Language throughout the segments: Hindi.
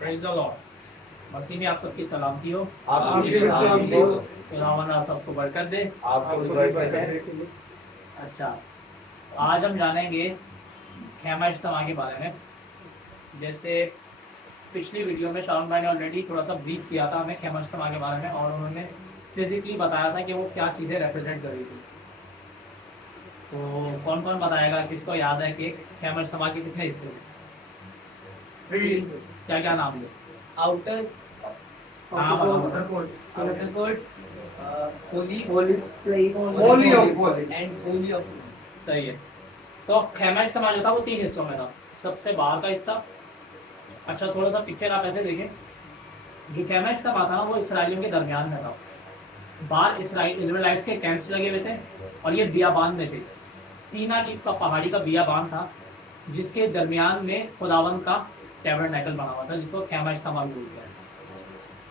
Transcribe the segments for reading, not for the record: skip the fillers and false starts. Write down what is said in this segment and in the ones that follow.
Praise the Lord. मसीह में आप सबकी सलामती हो। आपकी सलामती हो। खुदावंद आप सबको बरकत दे। आपको भी बरकत है। अच्छा, आज हम जानेंगे खेमा इज्तिमा के बारे में। जैसे पिछली वीडियो में शारून भाई ने ऑलरेडी थोड़ा सा ब्रीफ किया था हमें खेमा इज्तिमा के बारे में, और उन्होंने फिजिकली बताया था कि वो क्या चीज़ें रिप्रेजेंट कर रही थी। तो कौन कौन बताएगा, किसको याद है कि खेमा इज्तिमा के कितने हिस्से थे? क्या क्या नाम ले? आउटर हाँ, outer court, Holi holy place, Holi of Holi and Holi of. सही है। तो खेमा इज्तिमा जो था वो 3 हिस्सों में था। सबसे बाहर का हिस्सा, अच्छा थोड़ा सा पिक्चर आप ऐसे देखें, जो खेमा इज्तिमा था वो इसराइलियों के दरमियान में था। बाहर इजराइलाइट्स के कैंप्स लगे हुए थे और ये बियाबान में थे। सीना की का पहाड़ी का बियाबान था जिसके दरमियान में खुदावंद का टैबरनेकल बना हुआ था, जिसको खेमा इज्तिमा भी बोलते हैं।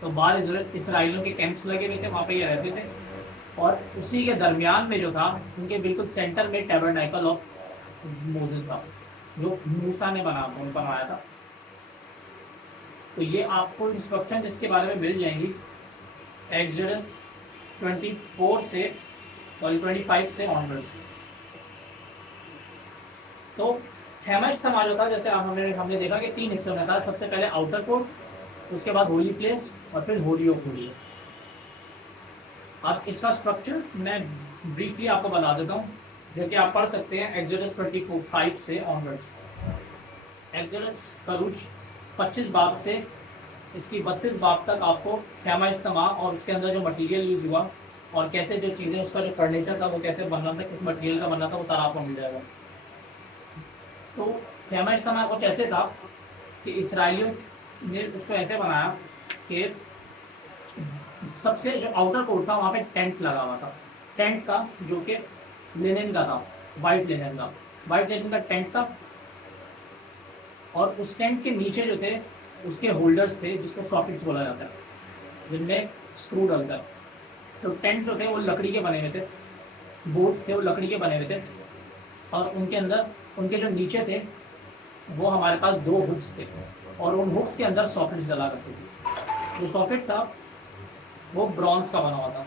तो बाहर इसराइलियों के कैंप्स लगे हुए थे, वहाँ पे ये रहते थे, और उसी के दरमियान में जो था उनके बिल्कुल सेंटर में टैबरनेकल ऑफ मोसेस था, जो मूसा ने बनाया था। तो ये आपको इंस्ट्रक्शन इसके बारे में मिल जाएंगी एक्सोडस 25 से ऑनवर्ड्स। तो खेमा इज्तिमा जो था, जैसे हमने देखा कि 3 हिस्सों में था। सबसे पहले आउटर कोर्ट, उसके बाद होली प्लेस, और फिर होली ऑफ होली। अब इसका स्ट्रक्चर मैं ब्रीफली आपको बता देता हूँ, जो कि आप पढ़ सकते हैं एक्सोडस 25 से ऑनवर्ड्स। एक्सोडस करूज 25 बाब से इसकी 32 बाब तक आपको खेमा इज्तिमा और उसके अंदर जो मटेरियल यूज़ हुआ और कैसे जो चीज़ें, उसका जो फर्नीचर था वो कैसे बन रहा था, किस मटेरियल का बन रहा था, वो सारा आपको मिल जाएगा। तो खेमा इज्तिमा कुछ ऐसे था कि इसराइलियों ने उसको ऐसे बनाया कि सबसे जो आउटर कोर्ट था वहाँ पे टेंट लगा हुआ था। टेंट का जो कि लिनन का था, वाइट लिनन का टेंट था। और उस टेंट के नीचे जो थे उसके होल्डर्स थे, जिसको सॉकेट्स बोला जाता है, जिनमें स्क्रू डलता है। तो टेंट जो थे वो लकड़ी के बने हुए थे, बोट्स थे वो लकड़ी के बने हुए थे, और उनके अंदर उनके जो नीचे थे वो हमारे पास 2 हुक्स थे, और उन हुक्स के अंदर सॉकेट्स डला करते थे। जो सॉकेट था वो ब्रॉन्ज का बना हुआ था,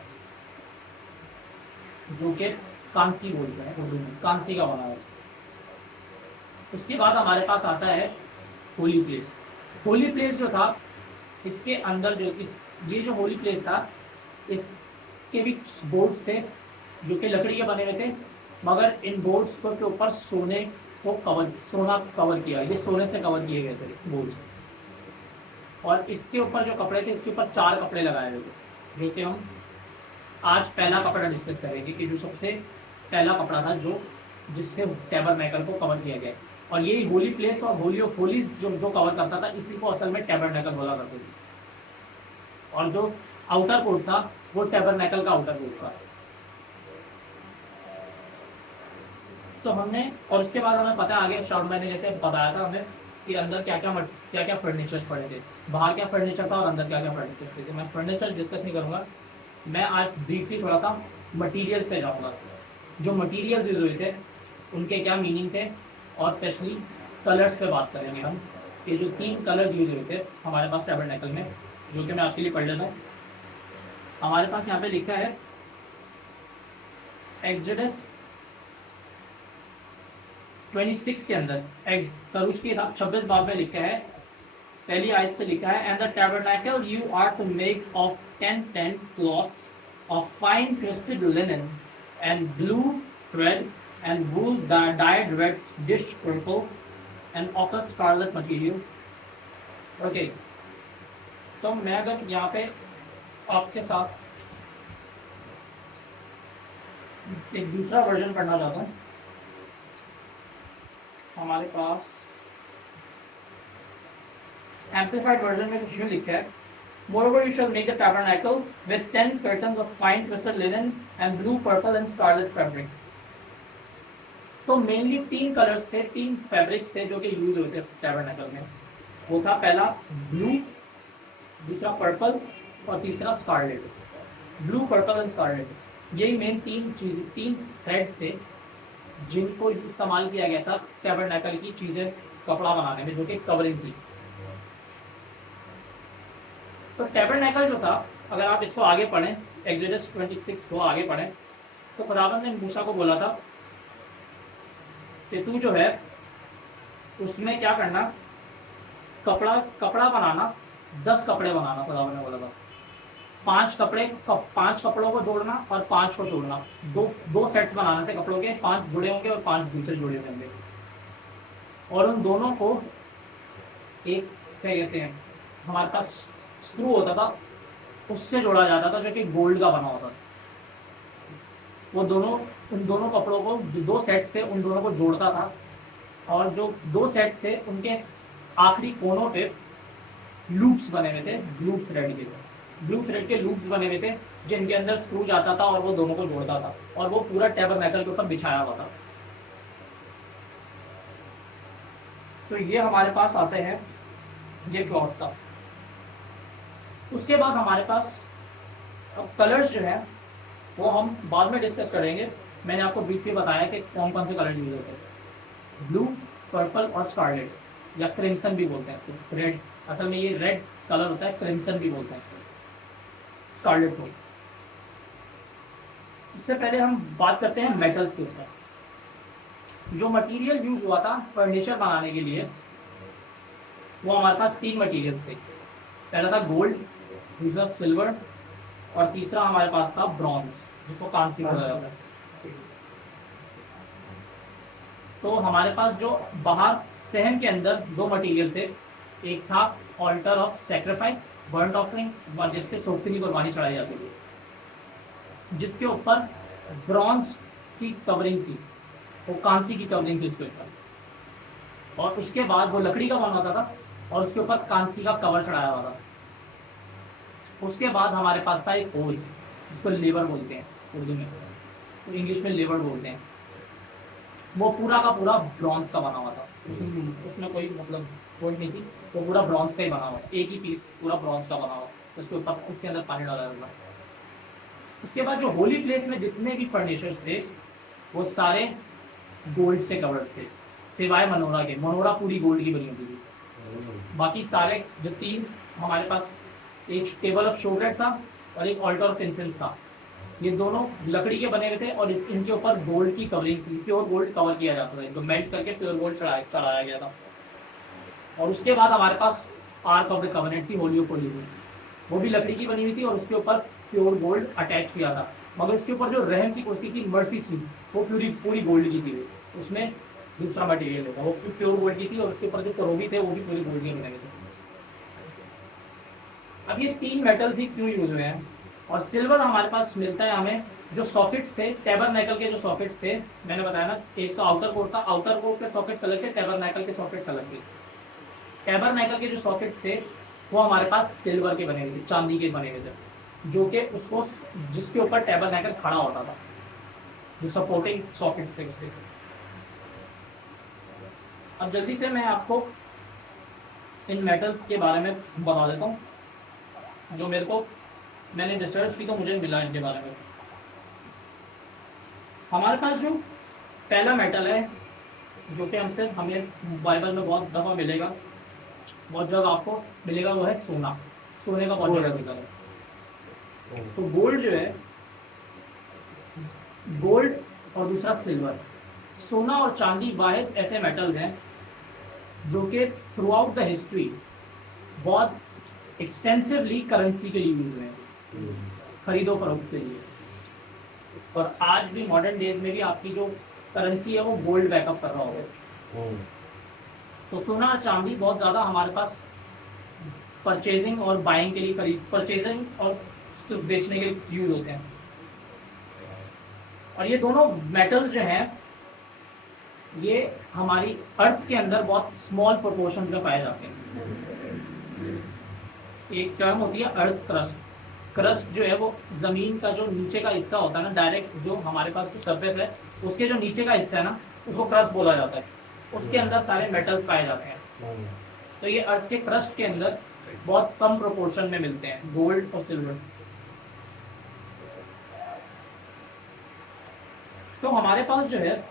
जो कि कांसी बोलते हैं उर्दू में, कांसी का बना हुआ। उसके बाद हमारे पास आता है होली प्लेस। होली प्लेस जो था, इसके अंदर ये जो होली प्लेस था, इसके भी बोर्ड्स थे जो कि लकड़ी के बने हुए थे, मगर इन बोर्ड्स के ऊपर सोना कवर किया, ये सोने से कवर किए गए थे बोर्ड्स। और इसके ऊपर जो कपड़े थे, इसके ऊपर 4 कपड़े लगाए हुए थे, जो कि हम आज पहला कपड़ा डिस्कस करेंगे कि जो सबसे पहला कपड़ा था जो जिससे टैबरनेकल को कवर किया गया। और यही होली प्लेस और होली ऑफ होलीज जो कवर करता था, इसी को असल में टैबरनेकल बोला करते थे। और जो आउटर कोर्ट था वो टैबरनेकल का आउटर कोर्ट था। तो हमने, और उसके बाद हमें पता है आगे शाउट मैंने जैसे बताया था हमें कि अंदर क्या क्या फर्नीचर्स पड़े थे, बाहर क्या फर्नीचर था और अंदर क्या क्या फर्नीचर थे। मैं फर्नीचर डिस्कस नहीं करूँगा, मैं आज ब्रीफली थोड़ा सा मटीरियल पे जाऊँगा। जो मटीरियल यूज हुए थे उनके क्या मीनिंग थे, और स्पेशली कलर्स पे बात करेंगे हम। ये जो 3 कलर्स यूज हुए थे हमारे पास टैबरनेकल में, जो कि मैं आपके लिए पढ़ लेता हूँ। हमारे पास यहाँ पे लिखा है एक्सोडस 26 के अंदर, करूज की 26 बाब में लिखा है, पहली आयत से लिखा है, and the tabernacle you are to make of 10 cloths of fine twisted linen and blue thread and wool dyed red, dish purple, and ochre scarlet material. Okay. तो मैं अगर यहाँ पे आपके साथ एक दूसरा वर्जन पढ़ना चाहता हूँ, हमारे पास एम्पलीफाइड वर्जन में कुछ यूँ लिखा है, Moreover, you shall make the tabernacle with 10 curtains of fine twisted linen and blue, purple, and scarlet fabric. तो मेनली 3 कलर्स थे, 3 फैब्रिक्स थे जो कि यूज हुए थे टैबरनेकल में। वो था पहला ब्लू, दूसरा पर्पल, और तीसरा scarlet. Blue, purple and scarlet, यही मेन 3 थ्रेड्स थे जिनको इस्तेमाल किया गया था टैबरनेकल की चीज़ें कपड़ा बनाने में, जो कि कवरिंग थी। तो टैबरनेकल जो था, अगर आप इसको आगे पढ़ें, एक्सोडस 26 को आगे पढ़ें, तो खुदावंद ने मूसा को बोला था कि तू जो है उसमें क्या करना, कपड़ा कपड़ा बनाना, 10 कपड़े बनाना। खुदावंद ने बोला था 5 कपड़ों को जोड़ना और 5 को जोड़ना, दो सेट्स बनाने थे कपड़ों के, 5 जुड़े होंगे और 5 दूसरे जुड़े होंगे, और उन दोनों को एक क्या कहते हैं, हमारे पास स्क्रू होता था, उससे जोड़ा जाता था, जो कि गोल्ड का बना होता था। वो दोनों, उन दोनों कपड़ों को, जो 2 सेट्स थे उन दोनों को जोड़ता था, और जो 2 सेट्स थे उनके आखिरी कोनों पे लूप्स बने हुए थे, ब्लू थ्रेड के लूप्स बने हुए थे, जिनके अंदर स्क्रू जाता था और वो दोनों को जोड़ता था, और वो पूरा टैबरनेकल के ऊपर बिछाया हुआ था। तो ये हमारे पास आते हैं ये क्लॉथ का। उसके बाद हमारे पास अब कलर्स जो है वो हम बाद में डिस्कस करेंगे। मैंने आपको ब्रीफली बताया कि कौन कौन से कलर यूज होते हैं, ब्लू, पर्पल और स्कारलेट, या क्रिम्सन भी बोलते हैं इसको, रेड, असल में ये रेड कलर होता है, क्रिम्सन भी बोलते हैं इसको, स्कारलेट को। इससे पहले हम बात करते हैं मेटल्स के ऊपर। जो मटेरियल यूज हुआ था फर्नीचर बनाने के लिए, वो हमारे पास 3 मटेरियल्स थे। पहला था गोल्ड, दूसरा सिल्वर, और तीसरा हमारे पास था ब्रॉन्ज, जिसको कांसी बोला जाता है। तो हमारे पास जो बाहर सहन के अंदर 2 मटेरियल थे, एक था alter of sacrifice, burnt offering, जिसके सोख्तनी कुर्बानी चढ़ाई जाती थी, जिसके ऊपर ब्रॉन्ज की कवरिंग थी, वो कांसी की कवरिंग थी उसके ऊपर, और उसके बाद वो लकड़ी का बना होता था और उसके ऊपर कांसी का कवर चढ़ाया हुआ था। उसके बाद हमारे पास था एक होल्स, जिसको लेवर बोलते हैं उर्दू में, तो इंग्लिश में लेवर बोलते हैं। वो पूरा का पूरा ब्रॉन्ज का बना हुआ था, उसमें कोई मतलब कोई नहीं थी, वो पूरा ब्रॉन्ज का ही बना हुआ, एक ही पीस पूरा ब्रॉन्ज का बना हुआ, उसके ऊपर उसके अंदर पानी डाला हुआ। उसके बाद जो होली प्लेस में जितने भी फर्नीचर्स थे वो सारे गोल्ड से कवर्ड थे, सिवाय मनोरा के। मनोरा पूरी गोल्ड की बनी होती थी। बाकी सारे जो 3 हमारे पास, एक टेबल ऑफ शोब्रेड था और एक ऑल्टर ऑफ इंसेंस था, ये दोनों लकड़ी के बने हुए थे और इनके ऊपर गोल्ड की कवरिंग थी, प्योर गोल्ड कवर किया जाता था, इनको मेल्ट करके प्योर गोल्ड चढ़ाया गया था। और उसके बाद हमारे पास आर्क ऑफ द कवेनेंट थी, होली ऑफ होलीज, वो भी लकड़ी की बनी हुई थी और उसके ऊपर प्योर गोल्ड अटैच किया था, मगर उसके ऊपर जो रहम की कुर्सी थी, मर्सी सीट, वो पूरी गोल्ड की थी, उसमें दूसरा मटेरियल होगा, वो प्योर गोल्ड की थी, और उसके ऊपर जो करोगी थे वो भी पूरी गोल्ड के बने हुए थे। अब ये 3 मेटल्स ही क्यों यूज हुए हैं? और सिल्वर हमारे पास मिलता है हमें, जो सॉकेट्स थे टैबरनेकल के, जो सॉकेट्स थे मैंने बताया ना, एक तो आउटर कोर था, आउटर कोर के सॉकेट्स अलग थे, टैबरनेकल के सॉकेट्स अलग थे। टैबरनेकल के जो सॉकेट्स थे वो हमारे पास सिल्वर के बने हुए थे, चांदी के बने हुए थे, जो कि उसको, जिसके ऊपर टैबरनेकल खड़ा होता था, जो सपोर्टिंग सॉकेट्स थे उसके। अब जल्दी से मैं आपको इन मेटल्स के बारे में बता देता हूँ, जो मैंने रिसर्च की तो मुझे मिला इनके बारे में। हमारे पास जो पहला मेटल है, जो कि हमें बाइबल में बहुत दफ़ा मिलेगा, बहुत जगह आपको मिलेगा, वो है सोना। सोने का बहुत जगह मिलता है। तो गोल्ड जो है, गोल्ड और दूसरा सिल्वर, सोना और चांदी वाहिद ऐसे मेटल्स हैं जो कि थ्रू आउट द हिस्ट्री बहुत एक्सटेंसिवली करेंसी के लिए यूज हुए हैं, खरीदो फरोख्त के लिए। और आज भी मॉडर्न डेज में भी आपकी जो करेंसी है वो गोल्ड बैकअप कर रहा होगा। तो सोना और चांदी बहुत ज़्यादा हमारे पास परचेजिंग और बाइंग के लिए, परचेजिंग और सिर्फ बेचने के लिए यूज होते हैं। और ये दोनों मेटल्स जो हैं ये हमारी अर्थ के अंदर बहुत स्मॉल प्रोपोर्शन में पाए जाते हैं। एक टर्म होती है अर्थ क्रस्ट। क्रस्ट जो है वो ज़मीन का जो नीचे का हिस्सा होता है ना, डायरेक्ट जो हमारे पास जो सरफेस है उसके जो नीचे का हिस्सा है ना, उसको क्रस्ट बोला जाता है। उसके अंदर सारे मेटल्स पाए जाते हैं। तो ये अर्थ के क्रस्ट के अंदर बहुत कम प्रोपोर्शन में मिलते हैं, गोल्ड और सिल्वर। तो हमारे पास जो है,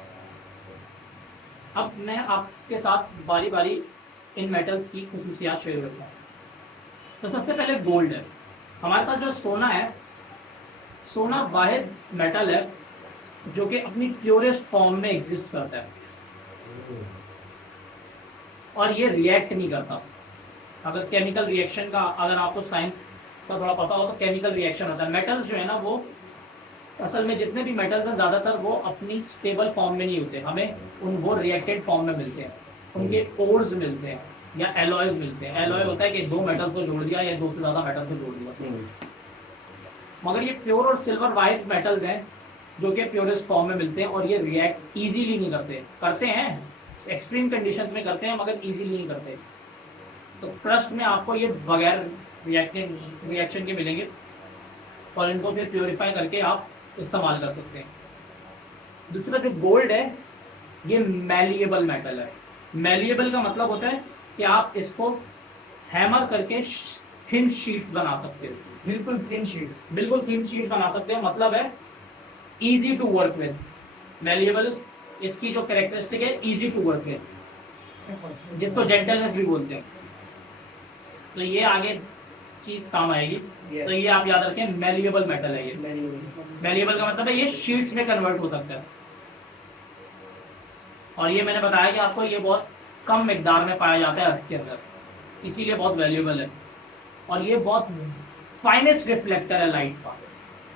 अब मैं आपके साथ बारी बारी इन मेटल्स की खुसूसियात शेयर करता हूँ। तो सबसे पहले गोल्ड है। हमारे पास जो सोना है, सोना वाहिद मेटल है जो कि अपनी प्योरेस्ट फॉर्म में एग्जिस्ट करता है और ये रिएक्ट नहीं करता। अगर केमिकल रिएक्शन का, अगर आपको साइंस का थोड़ा पता हो तो केमिकल रिएक्शन होता है। मेटल्स जो है ना, वो असल में जितने भी मेटल्स हैं ज़्यादातर वो अपनी स्टेबल फॉर्म में नहीं होते, हमें वो रिएक्टेड फॉर्म में मिलते हैं। उनके ओर्स मिलते हैं या एलॉयज मिलते हैं। एलॉय होता है कि दो मेटल को जोड़ दिया या दो से ज़्यादा मेटल को जोड़ दिया। मगर ये प्योर और सिल्वर वाइट मेटल्स हैं जो कि प्योरेस्ट फॉर्म में मिलते हैं और ये रिएक्ट इजीली नहीं करते। करते हैं एक्सट्रीम कंडीशंस में करते हैं मगर इजीली नहीं करते। तो क्रस्ट में आपको ये बगैर रिएक्शन के मिलेंगे और इनको फिर प्योरीफाई करके आप इस्तेमाल कर सकते हैं। दूसरा जो गोल्ड है, ये मैलिएबल मेटल है। मैलिएबल का मतलब होता है कि आप इसको हैमर करके थिन शीट्स बना सकते हो। बिल्कुल थिन शीट्स। बिल्कुल थिन शीट्स बना सकते हैं, मतलब है easy to work with. Malleable, इसकी जो कैरेक्टरिस्टिक है इजी टू वर्क विद, जिसको जेंटलनेस भी बोलते हैं। तो ये आगे चीज काम आएगी। तो ये आप याद रखें, मैलिएबल मेटल है ये। मैलिएबल का मतलब है ये शीट्स में कन्वर्ट हो सकता है। और ये मैंने बताया कि आपको ये बहुत कम मिकदार में पाया जाता है अर्थ के अंदर, इसीलिए बहुत वैल्यूएबल है। और ये बहुत फाइनेस्ट रिफ्लेक्टर है लाइट का,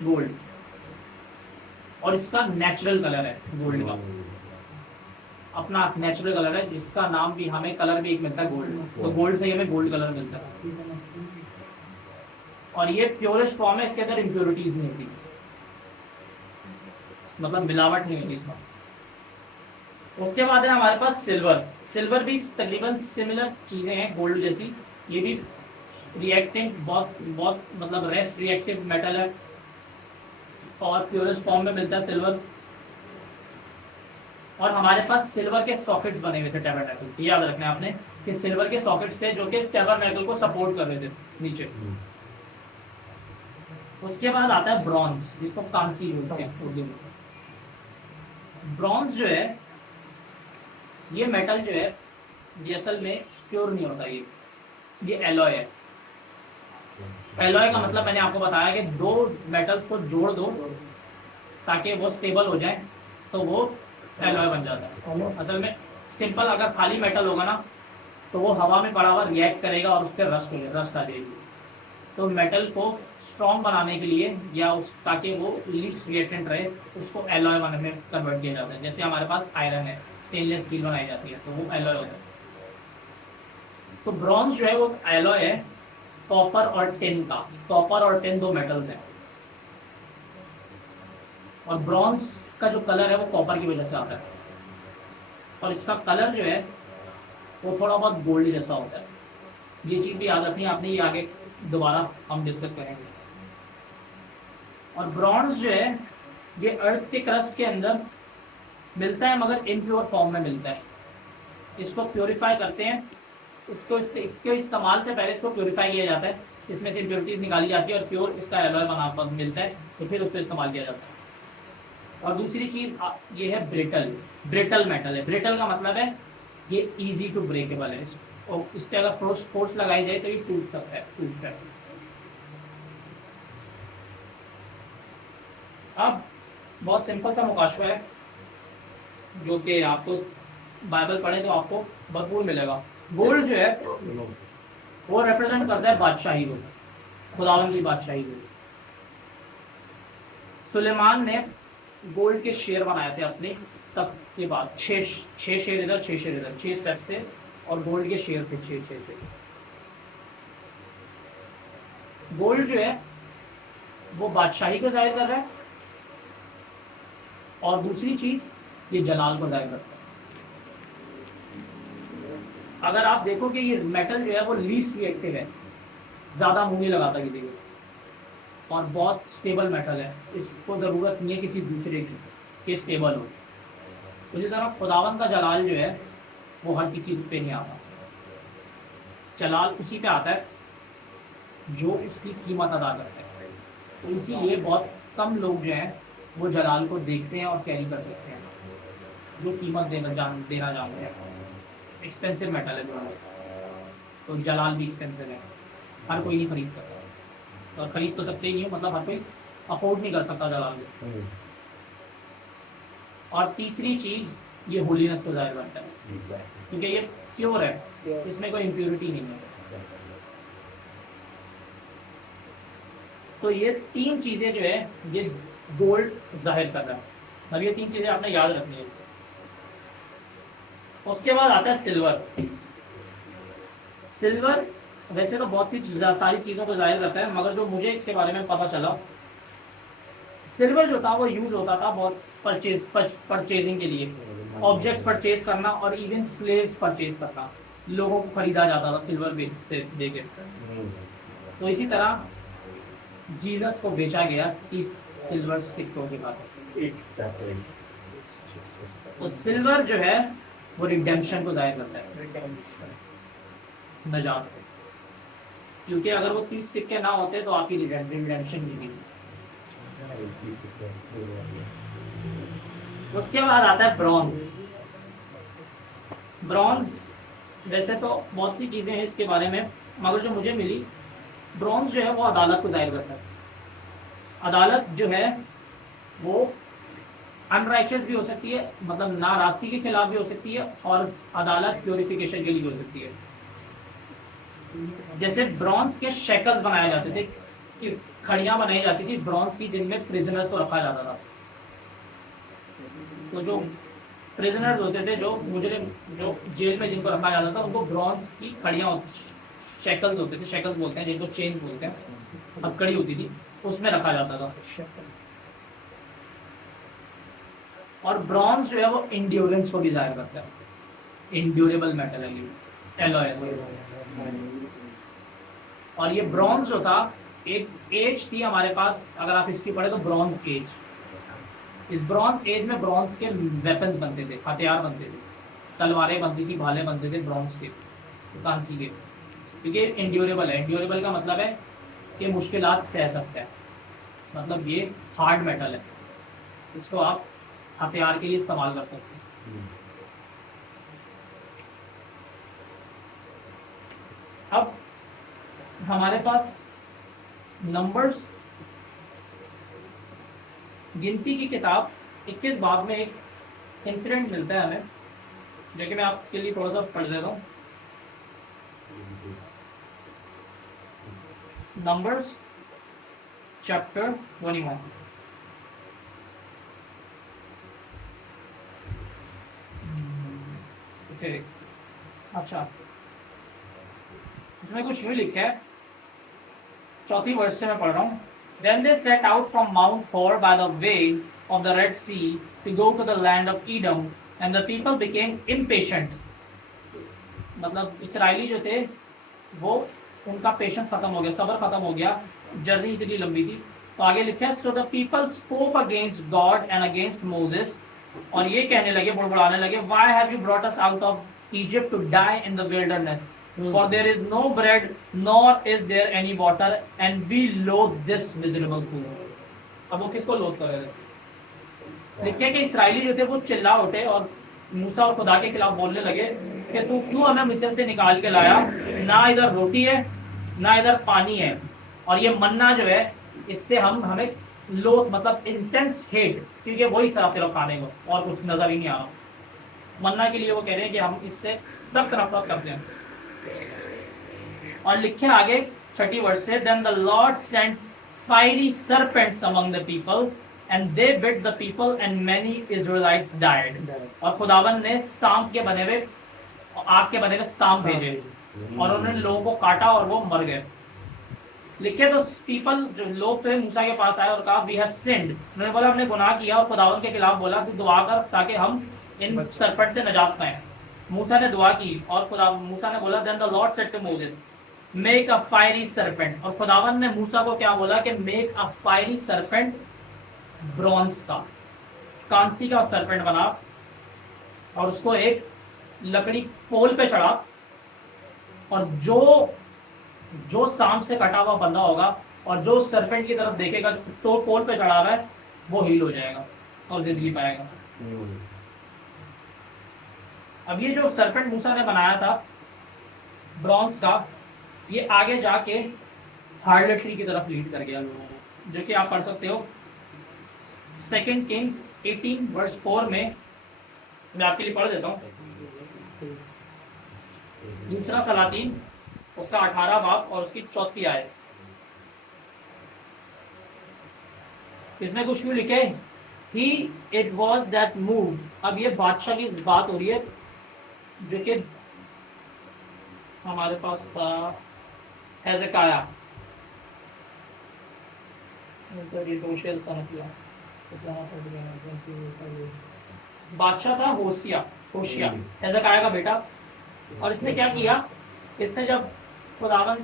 गोल्ड। और इसका नेचुरल कलर है गोल्ड का, अपना नेचुरल कलर है, जिसका नाम भी, हमें कलर भी एक मिलता है गोल्ड। तो गोल्ड से ही हमें गोल्ड कलर मिलता है। और ये प्योरेस्ट फॉर्म है, इसके अंदर इम्प्योरिटीज नहीं होती, मतलब मिलावट नहीं होती इसमें। उसके बाद है हमारे पास सिल्वर। सिल्वर भी तकरीबन सिमिलर चीज़ें हैं गोल्ड जैसी। ये भी रिएक्टेंट, बहुत बहुत मतलब रेस्ट रिएक्टिव मेटल है और प्योरेस्ट फॉर्म में मिलता है सिल्वर। और हमारे पास सिल्वर के सॉकेट्स बने हुए थे टैबरनैकल के। याद रखना आपने कि सिल्वर के सॉकेट्स थे जो कि टैबरनैकल को सपोर्ट कर रहे थे नीचे। उसके बाद आता है ब्रॉन्ज, जिसको कांसी बोलते हैं। ब्रॉन्ज जो है, ये मेटल जो है, ये असल में प्योर नहीं होता। ये एलॉय है। एलॉय का मतलब मैंने आपको बताया कि दो मेटल्स को जोड़ दो ताकि वो स्टेबल हो जाए, तो वो एलॉय बन जाता है। असल में सिंपल अगर खाली मेटल होगा ना, तो वो हवा में पड़ा हुआ रिएक्ट करेगा और उस पर रस्ट आ जाएगी। तो मेटल को स्ट्रॉन्ग बनाने के लिए या उस ताकि वो लीस्ट रिएक्टेंट रहे, उसको एलॉय बनाने में कन्वर्ट किया जाता है। जैसे हमारे पास आयरन है, स्टेनलेस स्टील बनाई जाती है, तो वो एलॉय होता है। तो ब्रॉन्ज जो है वो एलॉय है कॉपर और टिन का। कॉपर और टिन दो मेटल्स हैं और ब्रॉन्ज का जो कलर है वो कॉपर की वजह से आता है और इसका कलर जो है वो थोड़ा बहुत गोल्ड जैसा होता है। ये चीज़ भी याद रखनी है आपने, ये आगे दोबारा हम डिस्कस करेंगे। और ब्रॉन्ज जो है ये अर्थ के क्रस्ट के अंदर मिलता है मगर इम्प्योर फॉर्म में मिलता है। इसको प्योरीफाई करते हैं, इसके इस्तेमाल से पहले इसको प्योरीफाई किया जाता है, इसमें से इम्प्योरिटीज निकाली जाती है और प्योर इसका एलॉय बना मिलता है, तो फिर उसको इस्तेमाल किया जाता है। और दूसरी चीज़ ये है ब्रिटल मेटल है। ब्रिटल का मतलब है ये इजी टू ब्रेकेबल है, और इस पर अगर फोर्स लगाई जाए तो ये टूट सकता है। अब बहुत सिंपल सा मुकाशवा है जो कि आपको बाइबल पढ़े तो आपको भरपूर मिलेगा। गोल्ड जो है वो रिप्रेजेंट करता है बादशाही को, खुदावंद की बादशाही को। सुलेमान ने गोल्ड के शेर बनाए थे अपने तख्त के बाद, छह शेर इधर, 6 शेर इधर, 6 स्टेप्स थे और गोल्ड के शेर थे 6। गोल्ड जो है वो बादशाही को जाहिर कर रहा है और दूसरी चीज ये जलाल को जाहिर करता है। अगर आप देखो कि ये मेटल जो है वो लीस्ट रिएक्टिव है, ज़्यादा मुंह नहीं लगाता किसी को, और बहुत स्टेबल मेटल है, इसको ज़रूरत नहीं है किसी दूसरे की कि स्टेबल हो। तो जिस तरह खुदावन का जलाल जो है वो हर किसी पे नहीं आता, जलाल उसी पे आता है जो उसकी कीमत अदा करता है। तो इसीलिए बहुत कम लोग जो हैं वो जलाल को देखते हैं और कैरी कर सकते हैं, जो कीमत देना जानते हैं। एक्सपेंसिव मेटल है जो, तो जलाल भी एक्सपेंसिव है। हर कोई नहीं खरीद सकता, और खरीद तो सकते ही नहीं हो, मतलब हर कोई अफोर्ड नहीं कर सकता दलाल को। और तीसरी चीज़ ये होलीनेस को जाहिर करता है, क्योंकि ये प्योर है, इसमें कोई इम्प्योरिटी नहीं है। तो ये तीन चीज़ें जो है ये गोल्ड जाहिर कर रहा है, और ये तीन चीज़ें आपने याद रखनी है। उसके बाद आता है सिल्वर। सिल्वर वैसे तो बहुत सी सारी चीज़ों को जाहिर करता है, मगर जो मुझे इसके बारे में पता चला, सिल्वर जो था वो यूज होता था बहुत परचेजिंग के लिए, ऑब्जेक्ट्स परचेज करना और इवन स्लेव्स परचेज करना, लोगों को खरीदा जाता था सिल्वर से देके। तो इसी तरह जीसस को बेचा गया इस सिल्वर सिक्कों के बाद। तो सिल्वर जो है वो रिडेम्पशन को जाहिर करता है, नजात, क्योंकि अगर वो 30 सिक्के ना होते तो आपकी रिडेम्पशन नहीं थी। उसके बाद आता है ब्रॉन्ज। ब्रॉन्ज वैसे तो बहुत सी चीज़ें हैं इसके बारे में, मगर जो मुझे मिली, ब्रॉन्ज जो है वो अदालत को जाहिर करता है। अदालत जो है वो अनराइचियस भी हो सकती है, मतलब ना रास्ती के खिलाफ भी हो सकती है, और अदालत प्योरिफिकेशन के लिए हो सकती है। जैसे ब्रॉन्ज के शेकल्स बनाए जाते थे, कि खड़ियाँ बनाई जाती थी ब्रॉन्ज की, जिनमें प्रिजनर्स को रखा जाता था। तो जो प्रिजनर्स होते थे, जो मुजरिम, जो जेल में जिनको रखा जाता था, उनको ब्रॉन्ज की खड़ियाँ, शेकल्स होते थे, शेकल्स बोलते हैं जिनको चेन बोलते हैं, हथकड़ी होती थी, उसमें रखा जाता था। और ब्रॉन्ज जो है वो इंड्योरेंस को भी जाहिर करता है, इंड्यूरेबल मेटल है, एलॉय। और ये ब्रॉन्ज जो था, एक एज थी हमारे पास, अगर आप हिस्ट्री पढ़े तो ब्रॉन्ज एज। इस ब्रॉन्ज एज में ब्रॉन्ज के वेपन्स बनते थे, हथियार बनते थे, तलवारें बनती थी, भाले बनते थे ब्रॉन्ज के, कांसी के, क्योंकि इंड्यूरेबल है। इंड्यूरेबल का मतलब है कि मुश्किलात सह सकता है, मतलब ये हार्ड मेटल है, इसको आप हथियार के लिए इस्तेमाल कर सकते हैं। अब हमारे पास नंबर्स, गिनती की किताब 21 बाब में एक इंसिडेंट मिलता है हमें, जो कि मैं आपके लिए थोड़ा सा पढ़ देता हूँ। Numbers chapter 21। अच्छा, इसमें कुछ यूँ लिखा है, चौथी वर्ष से मैं पढ़ रहा हूँ। Then they set out from Mount Hor by the way of the Red Sea to go to the land of Edom, and the people became impatient. मतलब इसराइली जो थे वो, उनका पेशेंस खत्म हो गया, सब्र खत्म हो गया, जर्नी इतनी लंबी थी। तो आगे लिखा है, so the people spoke against God and against Moses, और ये कहने लगे, बुड़बुड़ाने लगे, why have you brought us out of Egypt to die in the wilderness? For there is no bread, nor is there any water, and we loathe this miserable food. अब वो किसको लोथ कर रहे थे? लिखे कि इसराइली जो थे वो चिल्ला उठे और मूसा और खुदा के खिलाफ बोलने लगे कि तू क्यों हमें मिस्र से निकाल के लाया, ना इधर रोटी है ना इधर पानी है, और ये मन्ना जो है इससे हमें लोथ, मतलब इंटेंस हेट, क्योंकि वही सिर्फ खाने को और कुछ नजर ही नहीं आ रहा। मन्ना के लिए वो कह रहे हैं कि हम इससे सख्त नफरत करते हैं। और लिखे आगे छठी वर्ष से, then the Lord sent fiery serpents among the people and they bit the people and many Israelites died. और खुदावन ने सांप के बने हुए, आग के बने हुए सांप भेजे और उन्होंने लोगों को काटा और वो मर गए। लिखे तो पीपल, जो लोग थे, मूसा के पास आए और कहा वी हैव सिन्ड। उन्होंने बोला हमने गुनाह किया, और खुदावन के खिलाफ बोला तू दुआ कर ताकि हम इन सर्पेंट से नजात पाएं। मूसा ने दुआ की और मूसा ने बोला, then the lord said to Moses make a fiery serpent. और खुदावन ने मूसा को क्या बोला कि make a fiery serpent, bronze का, कांसी का सर्पेंट बना, और उसको एक लकड़ी पोल पे चढ़ा, और जो सांप से कटा हुआ बंदा होगा और जो सर्पेंट की तरफ देखेगा जो पोल पे चढ़ा हुआ है, वो हील हो जाएगा और जिंदगी पाएगा। अब ये जो सर्पेंट मूसा ने बनाया था ब्रॉन्ज का, ये आगे जाके हार्लट्री की तरफ लीड कर गया लोगों को, जो कि आप पढ़ सकते हो 2 किंग्स 18 वर्स 4 में। मैं आपके लिए पढ़ देता हूँ। दूसरा सलातीन उसका 18 बाब और उसकी 4 आयत। इसमें कुछ यूँ लिखे ही इट वॉज दैट मूव। अब ये बादशाह की बात हो रही है, जो कि हमारे पास था हेzekiah। बादशाह था होशिया हेzekiah का बेटा। और इसने क्या किया, इसने जब खुदावन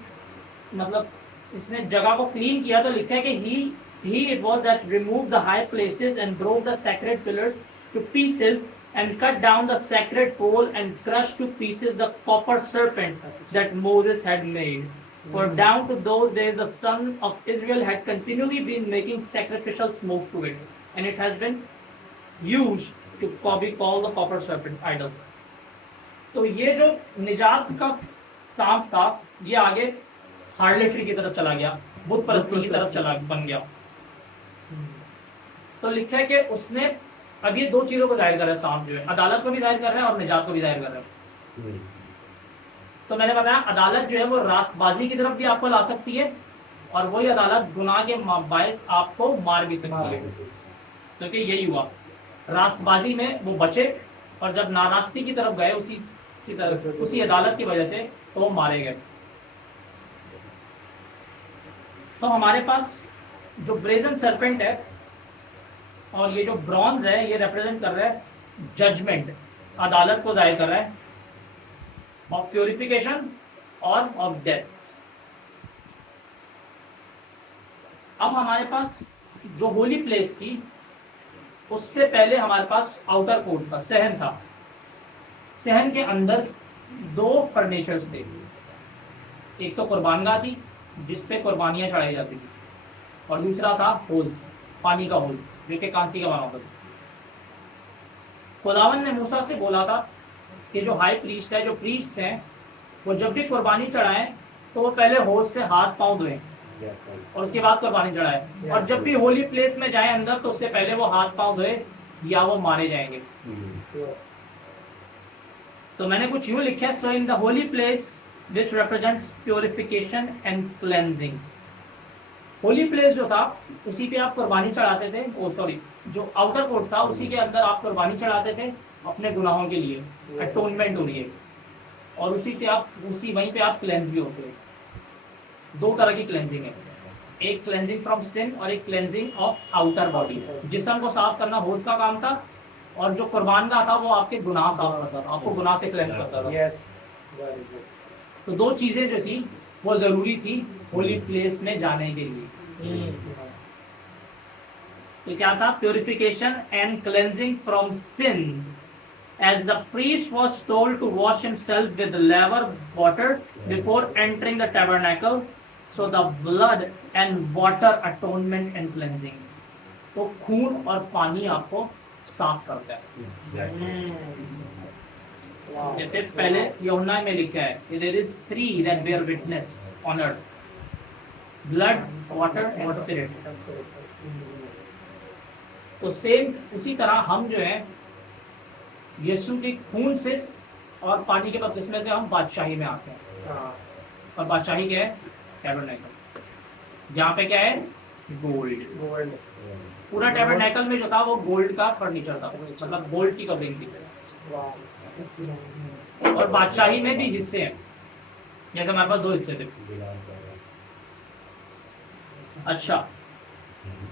मतलब इसने जगह को क्लीन किया, तो लिखा है कि he it was that removed the high places and broke the sacred pillars to pieces and cut down the sacred pole and crushed to pieces the copper serpent that Moses had made. For down to those days the son of Israel had continually been making sacrificial smoke to it, and it has been used to be called the copper serpent idol. तो ये जो निजात का सांप था, ये आगे हार्लेट्री की तरफ चला गया, बुत परस्ती की तरफ चला बन गया। तो लिखा है कि उसने अब ये 2 चीजों को जाहिर कर रहा है, सांप जो है अदालत को भी जाहिर कर रहा है और निजात को भी जाहिर कर रहा है। तो मैंने बताया अदालत जो है वो रास्तबाजी की तरफ भी आपको ला सकती है, और वही अदालत गुनाह के बायस आपको मार भी सकती है। क्योंकि यही हुआ, रास्तबाजी में वो बचे, और जब नारास्ती की तरफ गए उसी की तरफ, उसी अदालत की वजह से, तो वो मारे गए। तो हमारे पास जो ब्रेजन सर्पेंट है और ये जो ब्रॉन्ज है, ये रिप्रेजेंट कर रहा है जजमेंट, अदालत को जाहिर कर रहा है, ऑफ प्योरिफिकेशन और ऑफ डेथ। अब हमारे पास जो होली प्लेस थी, उससे पहले हमारे पास आउटर कोर्ट था, सहन था। सहन के अंदर 2 फर्नीचर्स थे। एक तो कुर्बानगाह थी जिस पे कुर्बानियां चढ़ाई जाती थी, और दूसरा था होज, पानी का होज, जो कि कांसी का बना होता था। खुदावन ने मूसा से बोला था कि जो हाई प्रीस्ट है, जो प्रीस्ट हैं, वो जब भी कुर्बानी चढ़ाएं तो वो पहले होज से हाथ पांव धोएं और उसके बाद कुर्बानी चढ़ाएं, और जब भी होली प्लेस में जाएं अंदर, तो उससे पहले वो हाथ पांव धोए या वो मारे जाएंगे। तो मैंने कुछ यूं लिखा है, so in the holy place which represents purification and cleansing। Holy place जो था उसी पे आप कुर्बानी चढ़ाते थे, जो आउटर कोर्ट था उसी के अंदर आप कुर्बानी चढ़ाते थे अपने गुनाहों के लिए, अटोनमेंट हो रही है, और उसी से आप वहीं पे आप क्लेंस भी होते हैं। 2 तरह की क्लेंजिंग है, एक क्लेंजिंग फ्रॉम सिन और एक क्लेंजिंग ऑफ आउटर बॉडी। जिस्म को साफ करना होश का काम था, और जो कुर्बान का था वो आपके गुनाह साफ करता था, आपको गुनाह से क्लेंस करता था। तो 2 चीजें जो थी वो जरूरी थी होली प्लेस में जाने के लिए। तो क्या था, purification and cleansing from sin, as the priest was told to wash himself with laver water before entering the tabernacle, so the blood and water atonement and cleansing। तो खून और पानी आपको साफ करता है। जैसे पहले यूहन्ना में लिखा है, there is 3 that bear witness on earth, blood, water and spirit। तो सेम उसी तरह हम जो है यीशु के खून से और पानी के बपतिस्मे से हम बादशाही में आते हैं। और बादशाही क्या है, टैबरनेकल। यहाँ पे क्या है, गोल्ड। पूरा टैबरनेकल में जो था वो गोल्ड का फर्नीचर था, मतलब गोल्ड की कवरिंग थी। और बादशाही में भी हिस्से हैं, जैसे हमारे पास 2 हिस्से थे। अच्छा,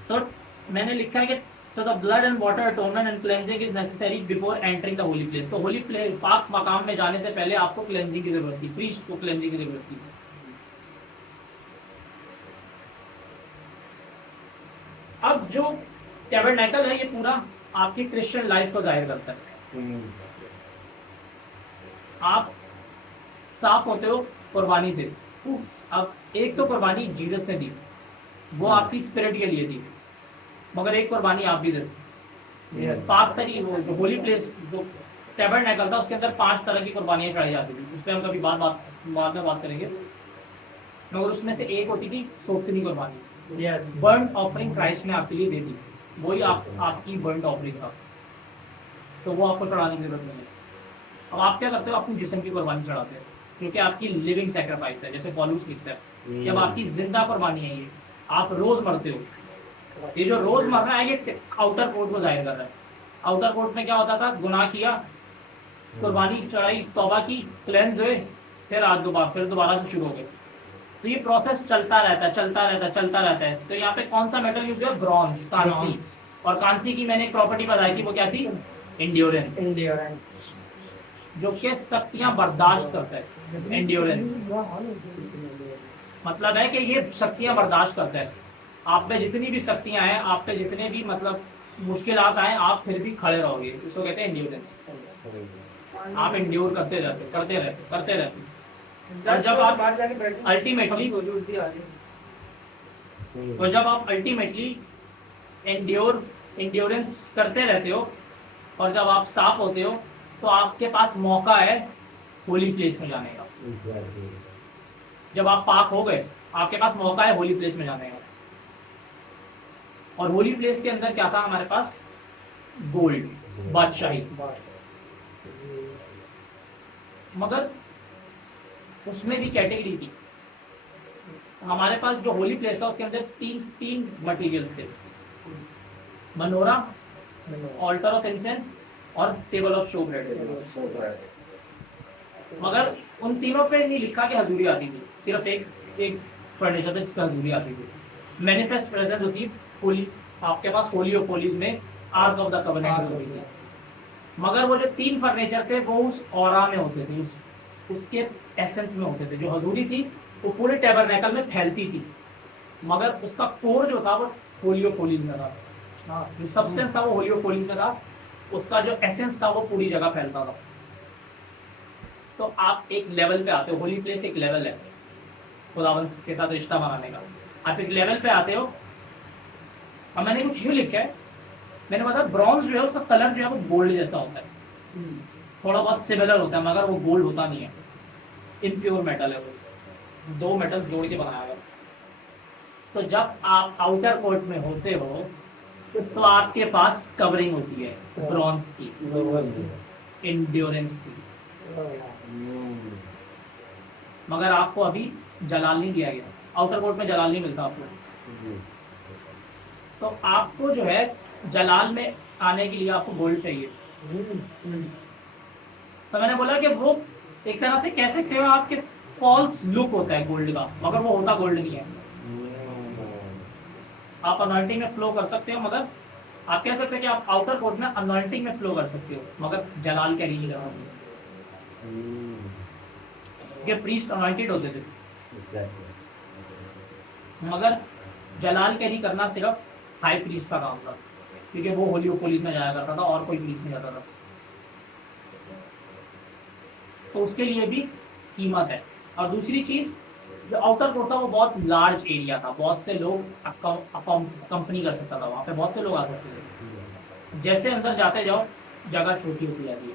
तो मैंने लिखा है कि so the blood and water atonement and cleansing is necessary before entering the holy place। तो होली प्लेस, पाक मकाम में जाने से पहले आपको क्लेंजिंग की जरूरत थी, प्रीस्ट को क्लेंजिंग की जरूरत थी। अब जो टैबरनेकल है, ये पूरा आपकी क्रिश्चियन लाइफ को जाहिर करता है। आप साफ होते हो कुर्बानी से। अब एक तो कुर्बानी जीसस ने दी, वो आपकी स्पिरिट के लिए थी, मगर एक कुर्बानी आप भी देते। सात तरीके, वो जो होली प्लेस जो टैबरनेकल था उसके अंदर 5 तरह की कुर्बानियां चढ़ाई जाती थी। उस पर हम कभी बाद में बात करेंगे। मगर उसमें से एक होती थी सोतनी कुर्बानी, Yes. बर्न ऑफरिंग क्राइस्ट ने आपके लिए दे दी, वही आपकी बर्न ऑफरिंग था, तो वो आपको चढ़ाने की जरूरत नहीं है। अब आप क्या करते हो, अपनी जिस्म की कुर्बानी चढ़ाते हो, क्योंकि आपकी लिविंग सेक्रीफाइस है, जैसे पॉलूस लिखता है कि अब आपकी जिंदा कुर्बानी है, ये आप रोज मरते हो। ये जो रोज मर रहा है ये आउटर कोर्ट को जाहिर कर रहा है। आउटर कोर्ट में क्या होता था, गुनाह किया, कुर्बानी चढ़ाई, तौबा की, क्लेंज हुए, फिर आज दोबारा से शुरू हो गए। तो ये प्रोसेस चलता रहता है, चलता रहता है, चलता रहता है। तो यहाँ पे कौन सा मेटल यूज हुआ, ब्रॉन्ज, कांसी। और कांसी की मैंने एक प्रॉपर्टी बताई थी, वो क्या थी, एंड्योरेंस, Endurance. जो कि शक्तियां बर्दाश्त करता है। एंड्योरेंस मतलब है कि ये शक्तियां बर्दाश्त करता है। आप पे जितनी भी शक्तियां हैं, आप पे जितने भी मतलब मुश्किलात आए, आप फिर भी खड़े रहोगे, इसको कहते हैं एंड्योरेंस। आप एंड्योर करते रहते, करते रहते, करते रहते। और जब आप अल्टीमेटली एंड्योरेंस करते रहते हो, और जब आप साफ होते हो, तो आपके पास मौका है होली प्लेस में जाने का। जब आप पाक हो गए, आपके पास मौका है होली प्लेस में जाने का। और होली प्लेस के अंदर क्या था हमारे पास, गोल्ड, बादशाही। मगर उसमें भी कैटेगरी थी। हमारे पास जो होली प्लेस था उसके अंदर तीन मटेरियल्स थे, मनोरा, ऑल्टर ऑफ इंसेंस और टेबल ऑफ शो ब्रेड। मगर उन तीनों पे नहीं लिखा कि हजूरी आती थी, सिर्फ एक फर्नीचर था जिसपे हजूरी आती थी। मैनिफेस्ट प्रेजेंस होती है होली, आपके पास होली ऑफ होलीज में आर्क ऑफ द कवेनेंट होती थी। मगर वो जो तीन फर्नीचर थे वो उस ऑरा में होते थे, उसके एसेंस में होते थे। जो हजूरी थी वो पूरे टैबरनेकल में फैलती थी, मगर उसका कोर जो था वो होली ऑफ होलीज में था। जो सब्सटेंस था वो होली ऑफ होलीज में था, उसका जो एसेंस था वो पूरी जगह फैलता था। तो आप एक लेवल पे आते हो, होली प्लेस एक लेवल है खुदावंद के साथ रिश्ता बनाने का। आप एक लेवल पे आते हो। अब मैंने कुछ यूँ लिखा है, मैंने बताया ब्रॉन्ज जो है उसका कलर जो है वो गोल्ड जैसा होता है, थोड़ा बहुत सिमिलर होता है, मगर वो गोल्ड होता नहीं है, इम्प्योर मेटल है वो, दो मेटल जोड़ के बनाया गया। तो जब आप आउटर कोर्ट में होते हो तो आपके पास कवरिंग होती है ब्रॉन्ज की, इंड्योरेंस की, मगर आपको अभी जलाल नहीं दिया गया। आउटर कोर्ट में जलाल नहीं मिलता आपको, तो आपको जो है जलाल में आने के लिए आपको गोल्ड चाहिए। तो मैंने बोला कि वो एक तरह से कह सकते हो आपके फॉल्स लुक होता है गोल्ड का, मगर वो होता गोल्ड नहीं है। आप अनॉइंटिंग में फ्लो कर सकते हो, मगर आप कह सकते हैं कि आप आउटर कोर्ट में अनॉइंटिंग में फ्लो कर सकते हो, मगर जलाल कैरी नहीं कर सकते। ये प्रीस्ट अनॉइंटेड होते थे, मगर जलाल कैरी करना सिर्फ हाई प्रीस्ट का काम था, क्योंकि वो होली ऑफ होलीज में जाया करता था और कोई प्रीस्ट नहीं जाता था। तो उसके लिए भी कीमत है। और दूसरी चीज, जो आउटर कोर्ट था वो बहुत लार्ज एरिया था, बहुत से लोग कंपनी कर सकता था, वहाँ पे बहुत से लोग आ सकते थे। जैसे अंदर जाते जाओ जगह छोटी होती जाती है,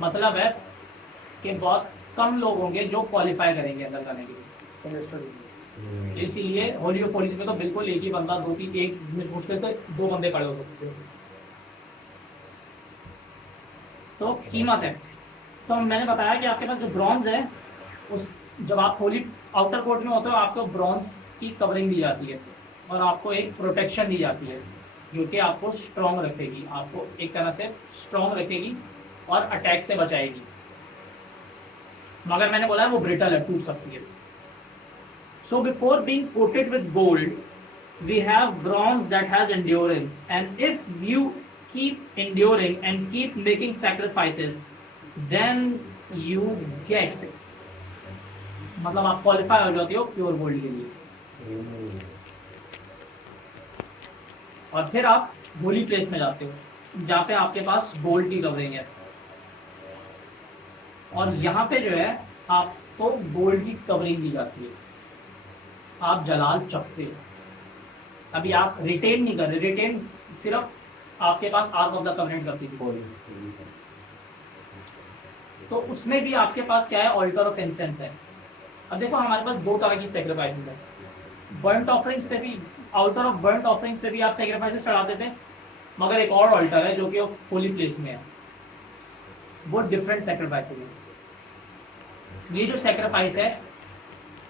मतलब है कि बहुत कम लोग होंगे जो क्वालिफाई करेंगे अंदर जाने के लिए। इसीलिए होली ऑफ होलीज में तो बिल्कुल एक ही बंदा, दो तीन, एक मुश्किल से दो बंदे खड़े हो सकते हैं। तो कीमत है। तो मैंने बताया कि आपके पास जो ब्रॉन्ज है, उस जब आप होली आउटर कोर्ट में होते हो आपको ब्रॉन्ज की कवरिंग दी जाती है और आपको एक प्रोटेक्शन दी जाती है जो कि आपको स्ट्रॉन्ग रखेगी, आपको एक तरह से स्ट्रॉन्ग रखेगी और अटैक से बचाएगी। मगर मैंने बोला है वो ब्रिटल है, टूट सकती है। So before being coated with gold we have bronze that has endurance, and if you keep enduring and keep making sacrifices, then you get, मतलब आप क्वालिफाई हो जाते हो प्योर गोल्ड के लिए। और फिर आप होली प्लेस में जाते हो जहाँ पे आपके पास गोल्ड की कवरिंग है, और यहाँ पे जो है आपको गोल्ड की कवरिंग दी जाती है, आप जलाल चखते हो। अभी आप रिटेन नहीं कर रहे, रिटेन सिर्फ आपके पास आर्क ऑफ द कवेनेंट करती थी। तो उसमें भी आपके पास क्या है, ऑल्टर ऑफ इंसेंस है। अब देखो हमारे पास दो तरह की सेक्रीफाइसेस है। बर्न्ट ऑफरिंग्स पे भी, आउटर ऑफ बर्न्ट ऑफरिंग्स पे भी आप सेक्रीफाइसेस चढ़ाते थे, मगर एक और ऑल्टर है जो कि होली प्लेस में है, वो डिफरेंट सेक्रीफाइसेस है। ये जो सेक्रीफाइस है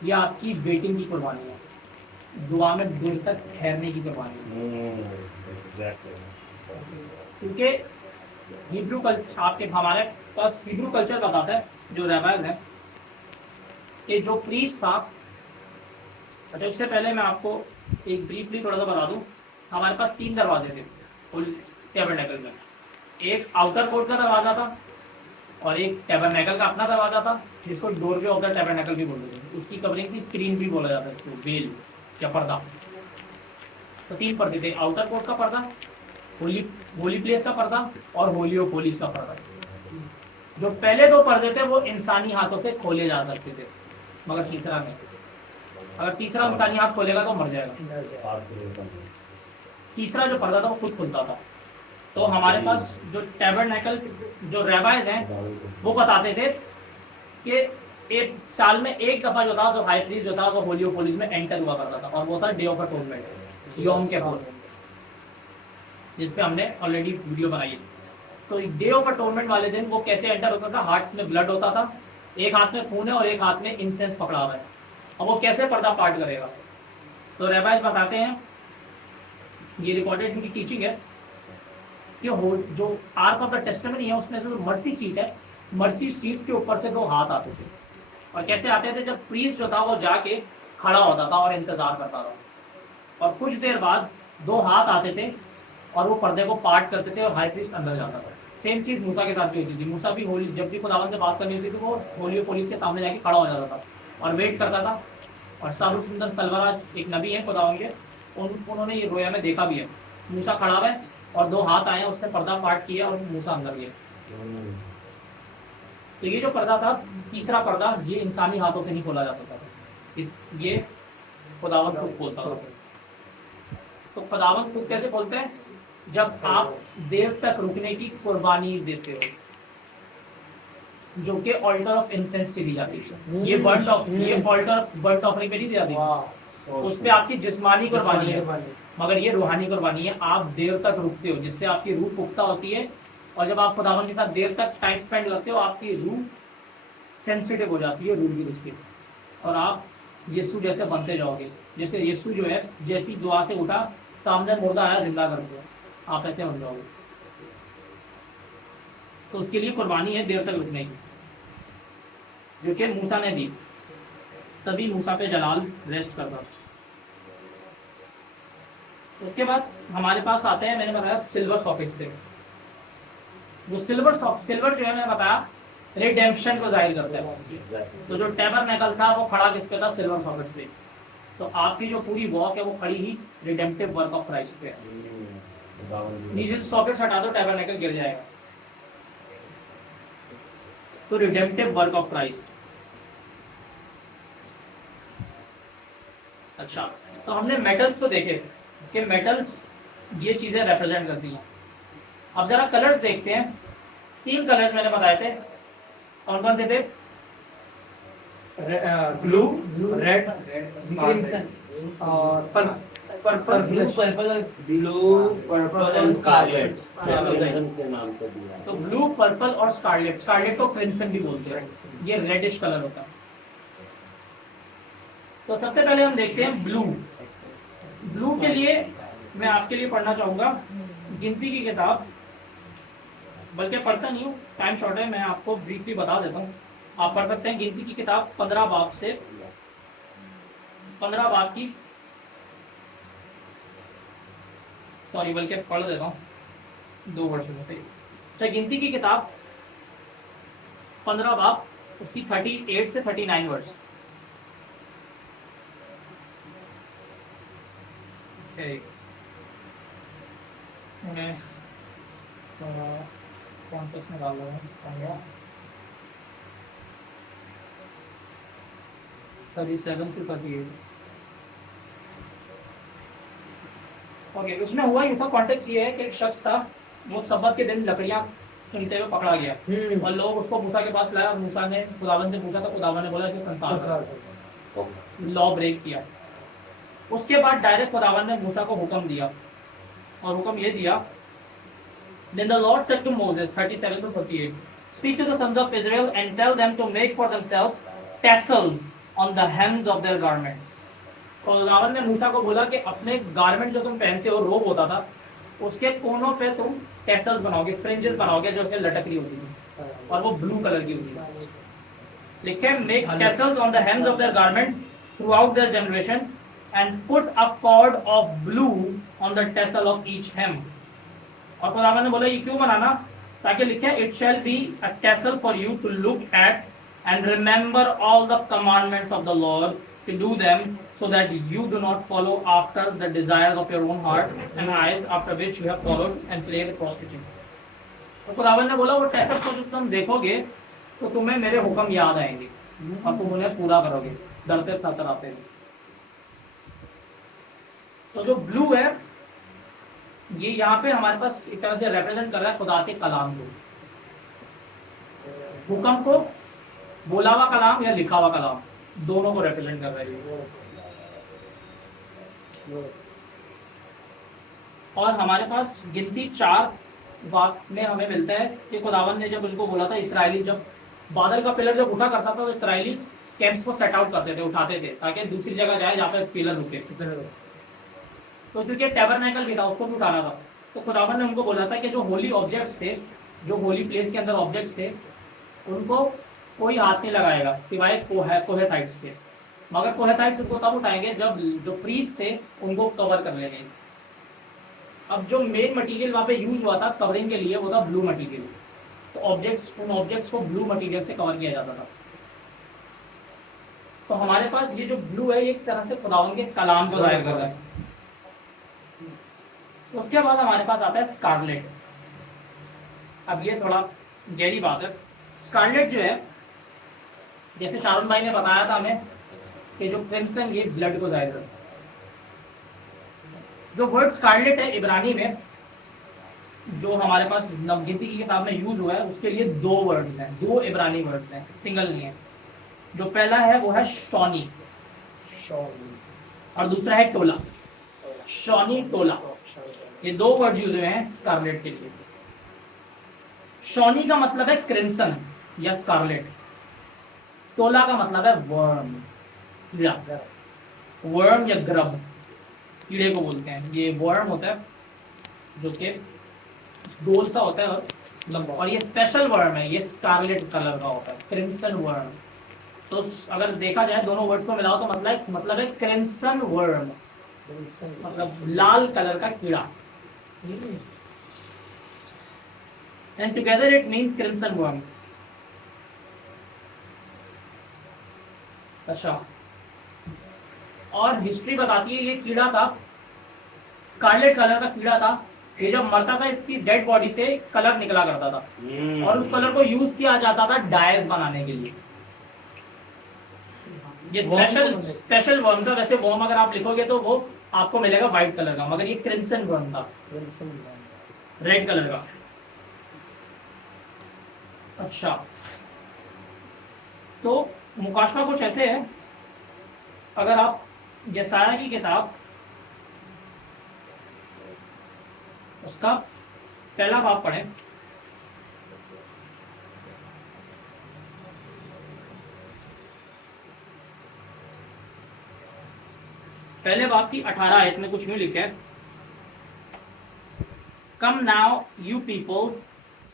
ये आपकी वेटिंग की कुर्बानी है, दुआ में देर तक ठहरने की कुर्बानी है। क्योंकि हिब्रू कल्चर, आपके हमारे पास हिब्रू कल्चर बताता है, जो रैबाइज है, कि जो प्रीस्ट था, अच्छा इससे पहले मैं आपको एक ब्रीफली थोड़ा सा बता दूं, हमारे पास 3 दरवाजे थे टैबरनेकल में। एक आउटर कोर्ट का दरवाजा था और एक टैबरनेकल का अपना दरवाजा था, जिसको डोरवे ऑफ द टैबरनेकल भी बोलते थे। उसकी कवरिंग की स्क्रीन भी बोला जाता है, इसको वेल या पर्दा। तो 3 पर्दे थे, आउटर कोर्ट का पर्दा, होली प्लेस का पर्दा और होली ऑफ होलीज का पर्दा। जो पहले 2 पर्दे थे वो इंसानी हाथों से खोले जा सकते थे, मगर तीसरा नहीं। अगर तीसरा इंसानी हाथ खोलेगा तो मर जाएगा। तीसरा जो पर्दा था वो खुद खुलता था। तो हमारे पास जो टैबरनेकल, जो रैबाइज हैं, वो बताते थे कि एक साल में एक दफा जो था, तो हाई प्रीस्ट जो था वो होली ऑफ होलीज में एंटर हुआ करता था, और वो था डे ऑफ अटोनमेंट, योम किपुर, जिस पे हमने ऑलरेडी वीडियो बनाई है। तो डे ऑफ अटोनमेंट वाले दिन वो कैसे एंटर होता था, हाथ में ब्लड होता था, एक हाथ में खून है और एक हाथ में इंसेंस पकड़ा हुआ है। अब वो कैसे पर्दा पार्ट करेगा, तो रैबाइज बताते हैं, ये रिकॉर्डेड इनकी टीचिंग है, कि जो आर्क ऑफ द टेस्टामेनी है उसमें से जो मर्सी सीट है, मर्सी सीट के ऊपर से 2 हाथ आते थे। और कैसे आते थे, जब प्रीस्ट जो था वो जाके खड़ा होता था और इंतजार करता था, और कुछ देर बाद 2 हाथ आते थे और वो पर्दे को पार्ट करते थे और हाई प्रीस्ट अंदर जाता था। सेम चीज मूसा के साथ भी होती थी। मूसा भी होली, जब भी खुदावन से बात करनी होती थी, वो होली पुलिस के सामने जाके खड़ा हो जाता था और वेट करता था। और सारू सुंदर सलवराज एक नबी है खुदावन के, उन्होंने ये रोया में देखा भी है, मूसा खड़ा है और 2 हाथ आए, उसने पर्दा पार्ट किया और मूसा अंदर गया। तो ये जो पर्दा था, तीसरा पर्दा, ये इंसानी हाथों से नहीं खोला जा सकता था, ये खुदावन खुद खोलता था। तो खुदावन खुद कैसे खोलते हैं, जब आप देर तक रुकने की कुर्बानी देते हो, जो कि ऑल्टर ऑफ इंसेंस पे दी जाती है। ये बर्न्ट ऑफरिंग पे नहीं दी जाती, उस पे आपकी जिस्मानी कुर्बानी है, मगर ये रूहानी कुर्बानी है। आप देर तक रुकते हो, जिससे आपकी रूह पुख्ता होती है, और जब आप खुदावन के साथ देर तक टाइम स्पेंड करते हो, आपकी रूह सेंसिटिव हो जाती है रूह की दृष्टि, और आप यीशु जैसे बनते जाओगे। जैसे यीशु जो है, जैसी दुआ से उठा, सामने मुर्दा आया, जिंदा कर दिया, आप ऐसे बन जाओगे। तो उसके लिए कुर्बानी है देर तक रुकने की, जो कि मूसा ने दी, तभी मूसा पे जलाल रेस्ट करता। उसके बाद हमारे पास आते हैं, मैंने बताया सिल्वर सॉकेट्स थे। वो सिल्वर जो है, मैंने बताया रिडेम्पशन को जाहिर करता है। तो जो टैबरनेकल था वो खड़ा किस पे था, सिल्वर सॉकेट्स पे। तो आपकी जो पूरी वॉक है वो खड़ी ही रिडेम्पटिव वर्क ऑफ क्राइस्ट पे है। नीचे सॉकेट्स हटा दो, टैबरनेकल गिर जाएगा। तो रिडेम्पटिव वर्क ऑफ क्राइस्ट। अच्छा, तो हमने मेटल्स तो देखे कि मेटल्स ये चीजें रिप्रेजेंट करती हैं। अब जरा कलर्स देखते हैं। 3 कलर्स मैंने बताए थे, कौन कौन से थे, blue, red, crimson, purple, blue, purple और स्कारलेट। तो ब्लू, पर्पल और स्कारलेट, स्कारलेट को क्रिम्सन भी बोलते हैं, ये रेडिश कलर होता है। तो सबसे पहले हम देखते हैं ब्लू। ब्लू के लिए मैं आपके लिए पढ़ना चाहूंगा गिनती की किताब, बल्कि पढ़ता नहीं हूँ, टाइम शॉर्ट है, मैं आपको ब्रीफली बता देता हूँ। आप पढ़ सकते हैं गिनती की किताब 15 बाब से 15 बाब की, सॉरी बल्कि पढ़ देता हूँ 2 वर्ष में। अच्छा, गिनती की किताब 15 बाब, उसकी 38 से 39 वर्ष। मैं कॉन्टेक्स्ट में डाल रहा हूँ 37 to 38। ओके, उसमें हुआ ये था, कॉन्टेक्स्ट ये है कि एक शख्स था, वो सबत के दिन लकड़ियां चुनते हुए पकड़ा गया, और लोग उसको मूसा के पास लाया, और मूसा ने खुदावन से पूछा, तो खुदावन ने बोला कि संसार लॉ ब्रेक किया। उसके बाद डायरेक्ट खुदावन ने मूसा को हुक्म दिया, और हुक्म ये दिया, Then the Lord said to Moses, 37 to 38, Speak to the sons of Israel and tell them to make for themselves tassels on the hems of their garments. खुदावन ने मूसा को बोला कि अपने गारमेंट जो तुम पहनते हो, रोब होता था, उसके कोनों पे तुम टेसल्स बनाओगे, फ्रिंजेस बनाओगे जो ऐसे लटक रही होती थी, और वो ब्लू कलर की होती थी। लिखे, make tassels on the hems of their garments throughout their generations and put a cord of blue on the tassel of each hem. और खुदावन ने बोला ये क्यों बनाना, ताकि लिखे, it shall be a tassel for you to look at and remember all the commandments of the lord to do them so that you do not follow after the desires of your own heart and eyes after which you have followed and played prostitute. तो खुदावन ने बोला वो टैसल को जब तुम देखोगे तो तुम्हें मेरे हुक्म याद आएंगे और तुम उन्हें पूरा करोगे डरते थरथराते हुए। तो जो ब्लू है ये यहाँ पे हमारे पास एक तरह से रिप्रेजेंट कर रहा है खुदा के कलाम को, हुक्म को, बोला हुआ कलाम या लिखा हुआ कलाम, दोनों को रिप्रेजेंट कर रहा है। और हमारे पास गिनती 4 बात में हमें मिलता है कि खुदावन ने जब उनको बोला था, इसराइली जब बादल का पिलर जब उठा करता था तो इसराइली कैंप्स को सेट आउट करते थे, उठाते थे ताकि दूसरी जगह जाए जहाँ पे पिलर रुके। तो क्योंकि टैबरनेकल भी था उसको भी उठाना था, तो खुदावन ने उनको बोला था कि जो होली ऑब्जेक्ट्स थे, जो होली प्लेस के अंदर ऑब्जेक्ट्स थे, उनको कोई हाथ नहीं लगाएगा सिवाय कोहेथाइट्स के। मगर कोहेथाइट्स उनको तब उठाएंगे जब जो प्रीस्ट थे उनको कवर कर लेंगे। अब जो मेन मटेरियल वहाँ पे यूज हुआ था कवरिंग के लिए वो था ब्लू मटेरियल, तो उन ऑब्जेक्ट्स को ब्लू मटेरियल से कवर किया जाता था। तो हमारे पास ये जो ब्लू है एक तरह से खुदावन के कलाम को जाहिर कर रहा है। उसके बाद हमारे पास आता है स्कारलेट। अब ये थोड़ा गहरी बात है। स्कारलेट जो है, जैसे शारून भाई ने बताया था हमें कि जो क्रिम्सन ये ब्लड को जाहिर करता है। जो वर्ड स्कारलेट है इब्रानी में, जो हमारे पास नवगिनती की किताब में यूज हुआ है, उसके लिए 2 वर्ड्स हैं, 2 इब्रानी वर्ड्स हैं, सिंगल नहीं है। जो पहला है वो है शॉनी और दूसरा है टोला। शॉनी, टोला, ये 2 वर्ड यूज हुए हैं स्कारलेट के लिए। शॉनी का मतलब है क्रिम्सन या स्कारलेट, टोला का मतलब है वर्म, कीड़ा, वर्म या ग्रब, कीड़े को बोलते हैं। ये वर्म होता है जो कि गोल सा होता है और लंबा, और ये स्पेशल वर्म है, ये स्कारलेट कलर का होता है, क्रिम्सन वर्म। तो अगर देखा जाए दोनों वर्ड को मिलाओ तो मतलब है क्रिम्सन वर्म, मतलब लाल कलर का कीड़ा। And together it means crimson worm. अच्छा, और हिस्ट्री बताती है ये कीड़ा था, स्कारलेट कलर का कीड़ा था। ये जब मरता था इसकी डेड बॉडी से कलर निकला करता था और उस कलर को यूज किया जाता था डायज बनाने के लिए। ये स्पेशल वर्म था। वैसे वर्म अगर आप लिखोगे तो वो आपको मिलेगा व्हाइट कलर का, मगर ये क्रिम्सन वर्म था, रेड कलर का। अच्छा, तो मुकाशवा कुछ ऐसे है, अगर आप यसाया की किताब उसका पहला बाब पढ़ें, पहले बाब की 18 आयत में कुछ यूं लिखा है, Come now, you people,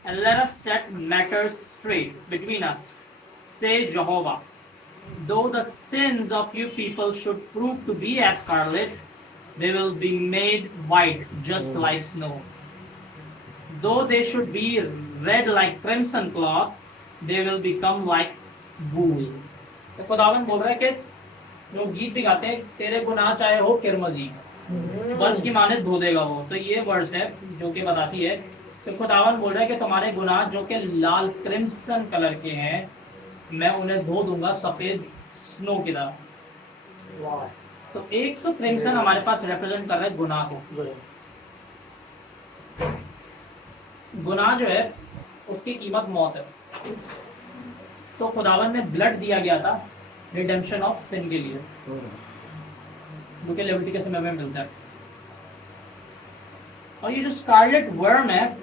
and let us set matters straight between us, say Jehovah. Though the sins of you people should prove to be as scarlet, they will be made white just like snow. Though they should be red like crimson cloth, they will become like wool. तो खुदावन बोल रहा है कि जो गीत भी गाते हैं, तेरे गुनाह चाहे हो किरमजी, बर्फ की माने धो देगा वो। तो ये वर्ड्स है जो कि बताती है तो खुदावन बोल रहा है कि तुम्हारे गुनाह जो कि लाल क्रिम्सन कलर के हैं, मैं उन्हें धो दूंगा सफेद स्नो की तरह। तो एक तो क्रिम्सन हमारे पास रिप्रेजेंट कर रहा है गुनाह को। गुनाह जो है उसकी कीमत मौत है। तो खुदावन में ब्लड दिया गया था रिडेम्पशन ऑफ सिन के लिए, जो कि लेविटिकस में हमें मिलता है। और ये जो स्कारलेट वर्म है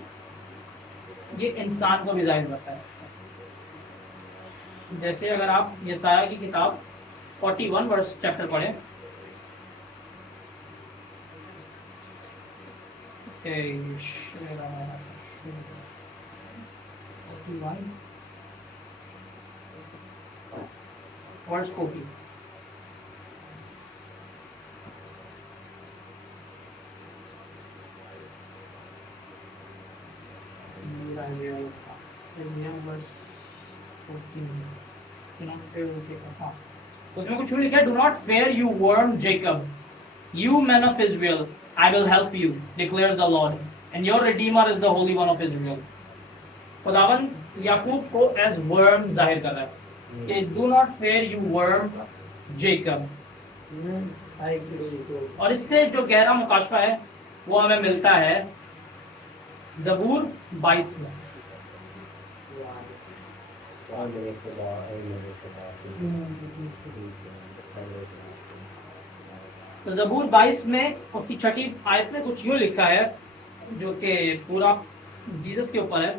ये इंसान को भी जाहिर करता है। जैसे अगर आप यशायाह की किताब 41 वर्स चैप्टर पढ़ें, वर्स 40, उसमें कुछ लिखा है, do not fair you worm Jacob, you man of Israel, I will help you declares the Lord and your Redeemer is the Holi one of Israel. खुदावन याकूब को एज वर्म जाहिर कर रहा है कि do not fair you worm Jacob. और इससे जो गहरा मुकाशफा है वो हमें मिलता है ज़बूर 22 में। तो ज़बूर 22 में उसकी छठी आयत में कुछ यूँ लिखा है जो कि पूरा जीसस के ऊपर है।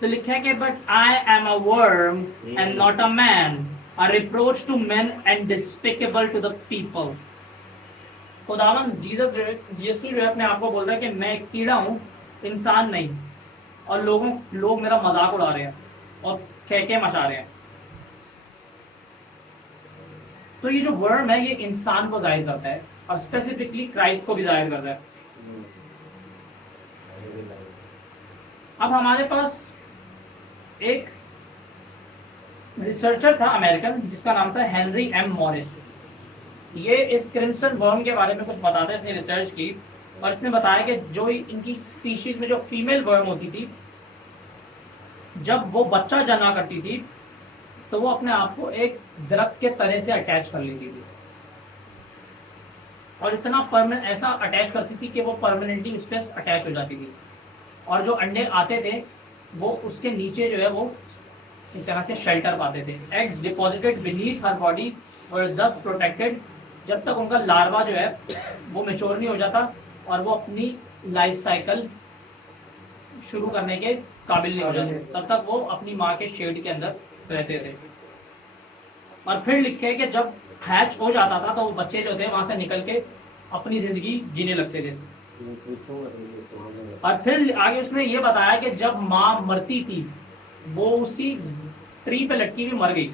तो लिखा है कि but I am a worm and not a man, a reproach to men and despicable to the people. खुदावन जीसस यीशु जो है अपने आप को बोल रहा है कि मैं एक कीड़ा हूँ, इंसान नहीं, और लोग मेरा मजाक उड़ा रहे हैं और खेके मचा रहे हैं। तो ये जो वर्म है ये इंसान को जाहिर करता है और स्पेसिफिकली क्राइस्ट को भी जाहिर करता है। अब हमारे पास एक रिसर्चर था अमेरिकन जिसका नाम था हेनरी एम मॉरिस। ये इस क्रिम्सन वर्म के बारे में कुछ बताता है, इसने रिसर्च की और इसने बताया कि जो इनकी स्पीशीज में जो फीमेल वर्म होती थी, जब वो बच्चा जना करती थी तो वो अपने आप को एक दरख्त के तने से अटैच कर लेती थी और इतना परमानेंट ऐसा अटैच करती थी कि वो परमानेंटली उस पर अटैच हो जाती थी। और जो अंडे आते थे वो उसके नीचे जो है वो एक तरह से शेल्टर पाते थे। एग्स डिपॉजिटेड बीनीथ हर बॉडी और दस प्रोटेक्टेड, जब तक उनका लार्वा जो है वो मैच्योर नहीं हो जाता और वो अपनी लाइफ साइकिल शुरू करने के काबिल नहीं हो जाते, तब तक वो अपनी माँ के शेड के अंदर रहते थे। और फिर लिखे कि जब हैच हो जाता था तो वो बच्चे जो थे वहां से निकल के अपनी जिंदगी जीने लगते थे। और फिर आगे उसने ये बताया कि जब माँ मरती थी वो उसी ट्री पे लटकी हुई मर गई।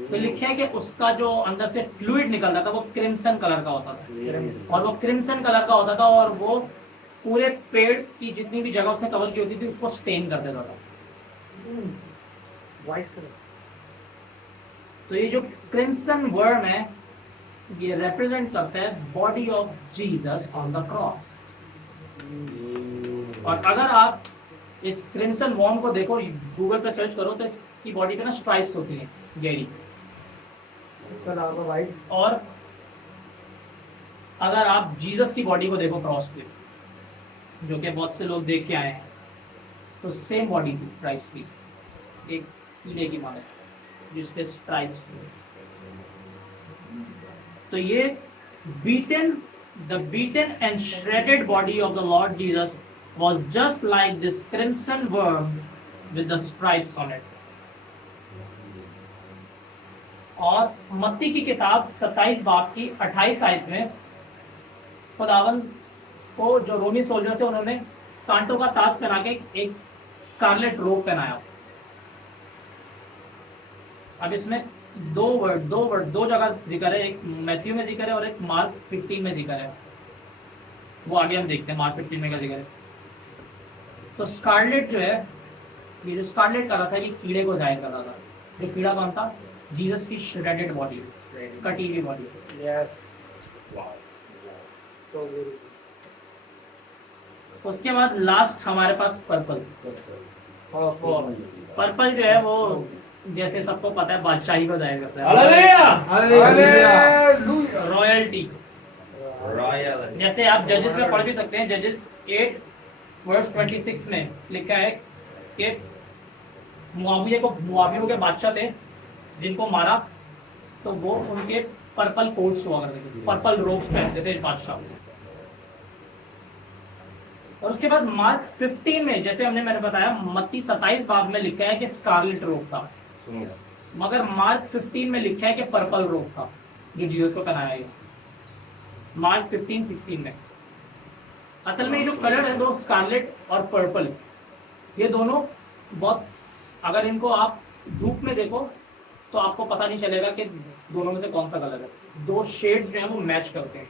तो लिखे है कि उसका जो अंदर से फ्लूइड निकलता था वो क्रिम्सन कलर का होता था, और वो क्रिम्सन कलर का होता था और वो पूरे पेड़ की जितनी भी जगह उसने कवर की होती थी उसको स्टेन कर देता था, व्हाइट कलर। तो ये जो क्रिम्सन वर्म है ये रिप्रेजेंट करता है body of Jesus on the cross. और अगर आप इस क्रिम्सन वर्म को देखो, गूगल पे सर्च करो तो इसकी बॉडी पे ना स्ट्राइप्स होती हैं गहरी, इसका नाम है वाइट। और अगर आप जीसस की बॉडी को देखो क्रॉस पे, जो कि बहुत से लोग देख के आए हैं, तो सेम बॉडी थी क्राइस्ट की, एक कीड़े की माने जिसके स्ट्राइप्स थे। तो ये the beaten and shredded body of the Lord Jesus was just like this crimson worm with the stripes on it. और मत्ती की किताब 27 बाब की 28 आयत में खुदावन को जो रोमी सोल्जर थे उन्होंने कांटों का ताज पहना के एक स्कारलेट रोब पहनाया। अब इसमें दो जगह जिक्र है, एक मैथ्यू में जिक्र है और एक मार्क 15 में जिक्र है। वो आगे हम देखते हैं, मार्क 15 में का जिक्र है। तो स्कारलेट जो है, ये जो स्कारलेट कर रहा था ये कीड़े को जाहिर कर रहा था। जो कीड़ा कौन था? जीसस की श्रेडेड बॉडी, कटी हुई बॉडी। यस, सो उसके बाद लास्ट हमारे पास पर्पल। पर्पल जो है वो जैसे सबको पता है बादशाही को जाहिर करता है, हालेलुया, रॉयल्टी। जैसे आप जजेस में पढ़ भी सकते हैं, जजेस 8 वर्स 26 में लिखा है कि मुआविया को, मुआवियों के बादशाह थे जिनको मारा तो वो उनके पर्पल कोट्स हुआ करते थे, पर्पल रोब्स पहनते थे बादशाह। और उसके बाद मार्क 15 में, जैसे मैंने बताया मत्ती 27 बाब में लिखा है कि स्कारलेट रोग था, मगर मार्क 15 में लिखा है कि पर्पल रोग था जो जीसस को पहनाया गया, मार्क 15-16 में। असल में ये जो कलर है दो, स्कारलेट और पर्पल, ये दोनों बहुत, अगर इनको आप धूप में देखो तो आपको पता नहीं चलेगा कि दोनों में से कौन सा कलर है। दो शेड्स जो है वो मैच करते हैं।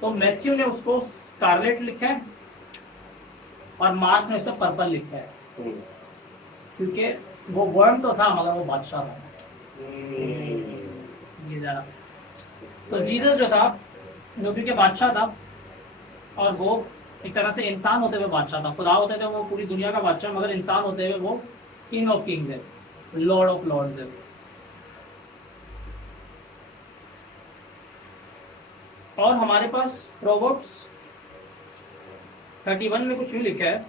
तो मैथ्यू ने उसको स्कारलेट लिखा है और मार्क ने उसे पर्पल लिखा है, क्योंकि वो वर्म तो था मगर वो बादशाह था। ये जरा, तो जीसस जो था, जो क्योंकि बादशाह था, और वो एक तरह से इंसान होते हुए बादशाह था। खुदा होते थे वो पूरी दुनिया का बादशाह, मगर इंसान होते हुए वो किंग ऑफ किंग्स है, लॉर्ड ऑफ लॉर्ड्स है। और हमारे पास प्रोवर्ब्स 31 में कुछ भी लिखा है।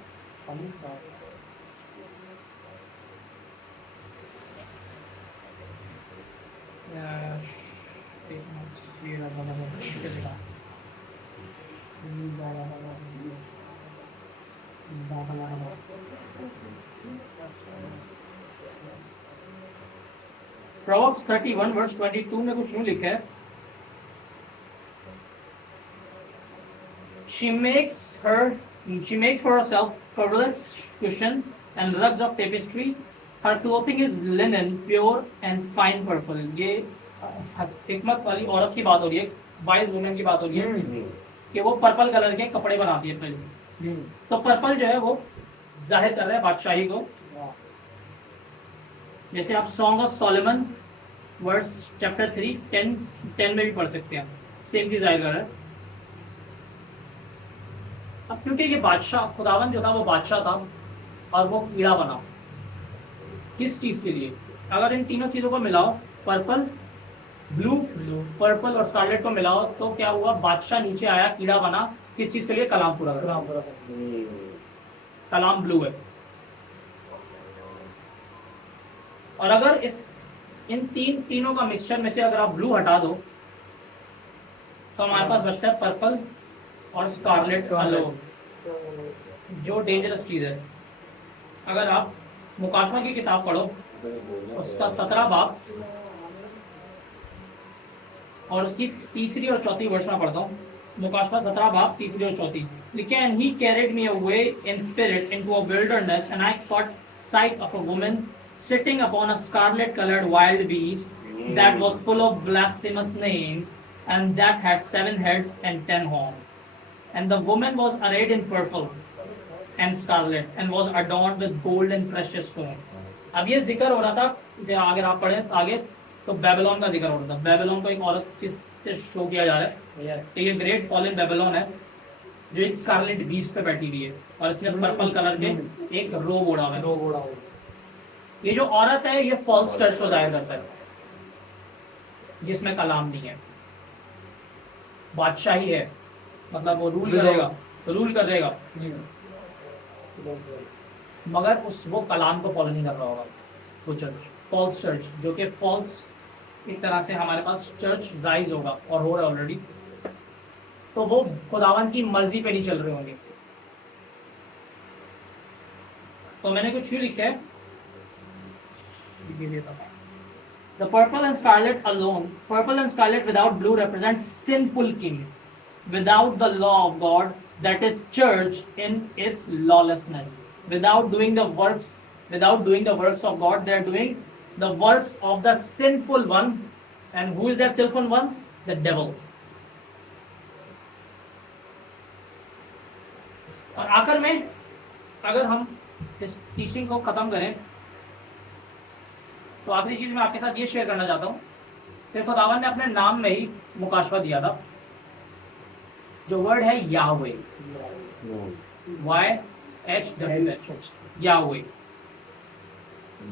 Proverbs 31 verse 22 में कुछ यूं लिखा है, She makes for herself coverlets, cushions, and rugs of tapestry. Her clothing is linen, pure and fine purple. ये हिकमत वाली औरत की बात हो रही है, वाइज वुमेन की बात हो रही है कि वो पर्पल कलर के कपड़े बनाती है पहले। तो पर्पल जो है वो जाहिर कर रहा है बादशाही को। जैसे आप Song of Solomon verse chapter 3 10 में भी पढ़ सकते हैं, सेम चीज जाहिर कर रहा है। अब क्योंकि ये बादशाह, खुदावन जो था वो बादशाह था और वो कीड़ा बना, किस चीज के लिए? अगर इन तीनों चीजों को मिलाओ, पर्पल, ब्लू, पर्पल और स्कारलेट को मिलाओ तो क्या हुआ? बादशाह नीचे आया, कीड़ा बना, किस चीज के लिए? कलाम पूरा कर। कलाम ब्लू है। और अगर इन तीनों का मिक्सचर में से अगर आप ब्लू हटा दो तो हमारे पास बचता है पर्पल और स्कारलेट अलोन, जो डेंजरस चीज है। अगर आप मुकाशमा की किताब पढ़ो, उसका 17 बाब और उसकी तीसरी और चौथी वर्ष में पढ़ता हूँ। मुकाशमा 17 बाब तीसरी और चौथी लिखे, and he carried me away in spirit into a wilderness and I caught sight of a woman sitting upon a scarlet colored wild beast that was full of blasphemous names and that had 7 heads and 10 horns. And the woman was arrayed in purple and scarlet and was adorned with gold and precious stones. अब ये जिक्र हो रहा था, जो अगर आप पढ़ें आगे तो बेबीलोन का जिक्र हो रहा था। बेबीलोन को एक औरत से शो किया जा रहा है। तो ये ग्रेट फॉलन बेबीलोन है जो एक स्कारलेट बीस्ट पे बैठी हुई है और इसने पर्पल कलर के एक रोब ओढ़ा हुआ है। ये जो औरत है ये फॉल्स चर्च को जाहिर करता है, जिसमें कलाम नहीं है। बादशाही है, मतलब वो रूल करेगा, मगर वो कलाम को फॉलो नहीं कर रहा होगा। वो चर्च, फॉल्स चर्च, जो कि फॉल्स एक तरह से हमारे पास चर्च राइज होगा और हो रहा है ऑलरेडी। तो वो खुदावन की मर्जी पे नहीं चल रहे होंगे। तो मैंने कुछ यूं लिखा है, The purple and scarlet alone, purple and scarlet without blue represents sinful king, without the law of God, that is church in its lawlessness, without doing the works of God. They are doing the works of the sinful one. And who is that sinful one? The devil. और आखिर में अगर हम इस टीचिंग को खत्म करें तो आखिरी चीज मैं आपके साथ ये शेयर करना चाहता हूँ कि खुदावन ने अपने नाम में ही मुकाशवा दिया था, जो वर्ड है याहवे, YHWH, याहवे।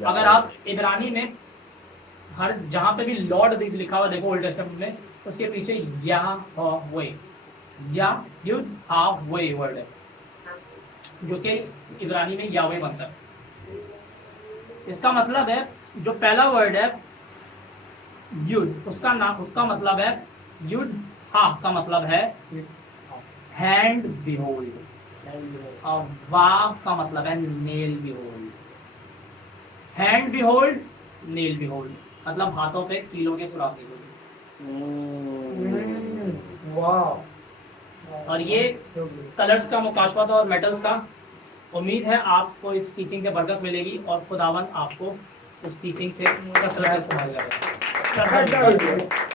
अगर आप इब्रानी में हर जहां पे भी लॉर्ड लिखा हुआ देखो ओल्ड टेस्टामेंट में, उसके पीछे याहवे, याहवे वर्ड है, जो कि इब्रानी में याहवे बनता है। इसका मतलब है, जो पहला वर्ड है युद्ध, उसका नाम, उसका मतलब है युद्ध, हा का मतलब है हैंड बिहोल्ड, और वाव का मतलब है nail behold. Hand behold, nail behold, मतलब हाथों पे कीलों के सुराख देखो। वाह। और ये कलर्स का मुकाशवा था और मेटल्स का। उम्मीद है आपको इस टीचिंग से बरकत मिलेगी और खुदावन आपको इस टीचिंग से कसरत इस्तेमाल करेगा।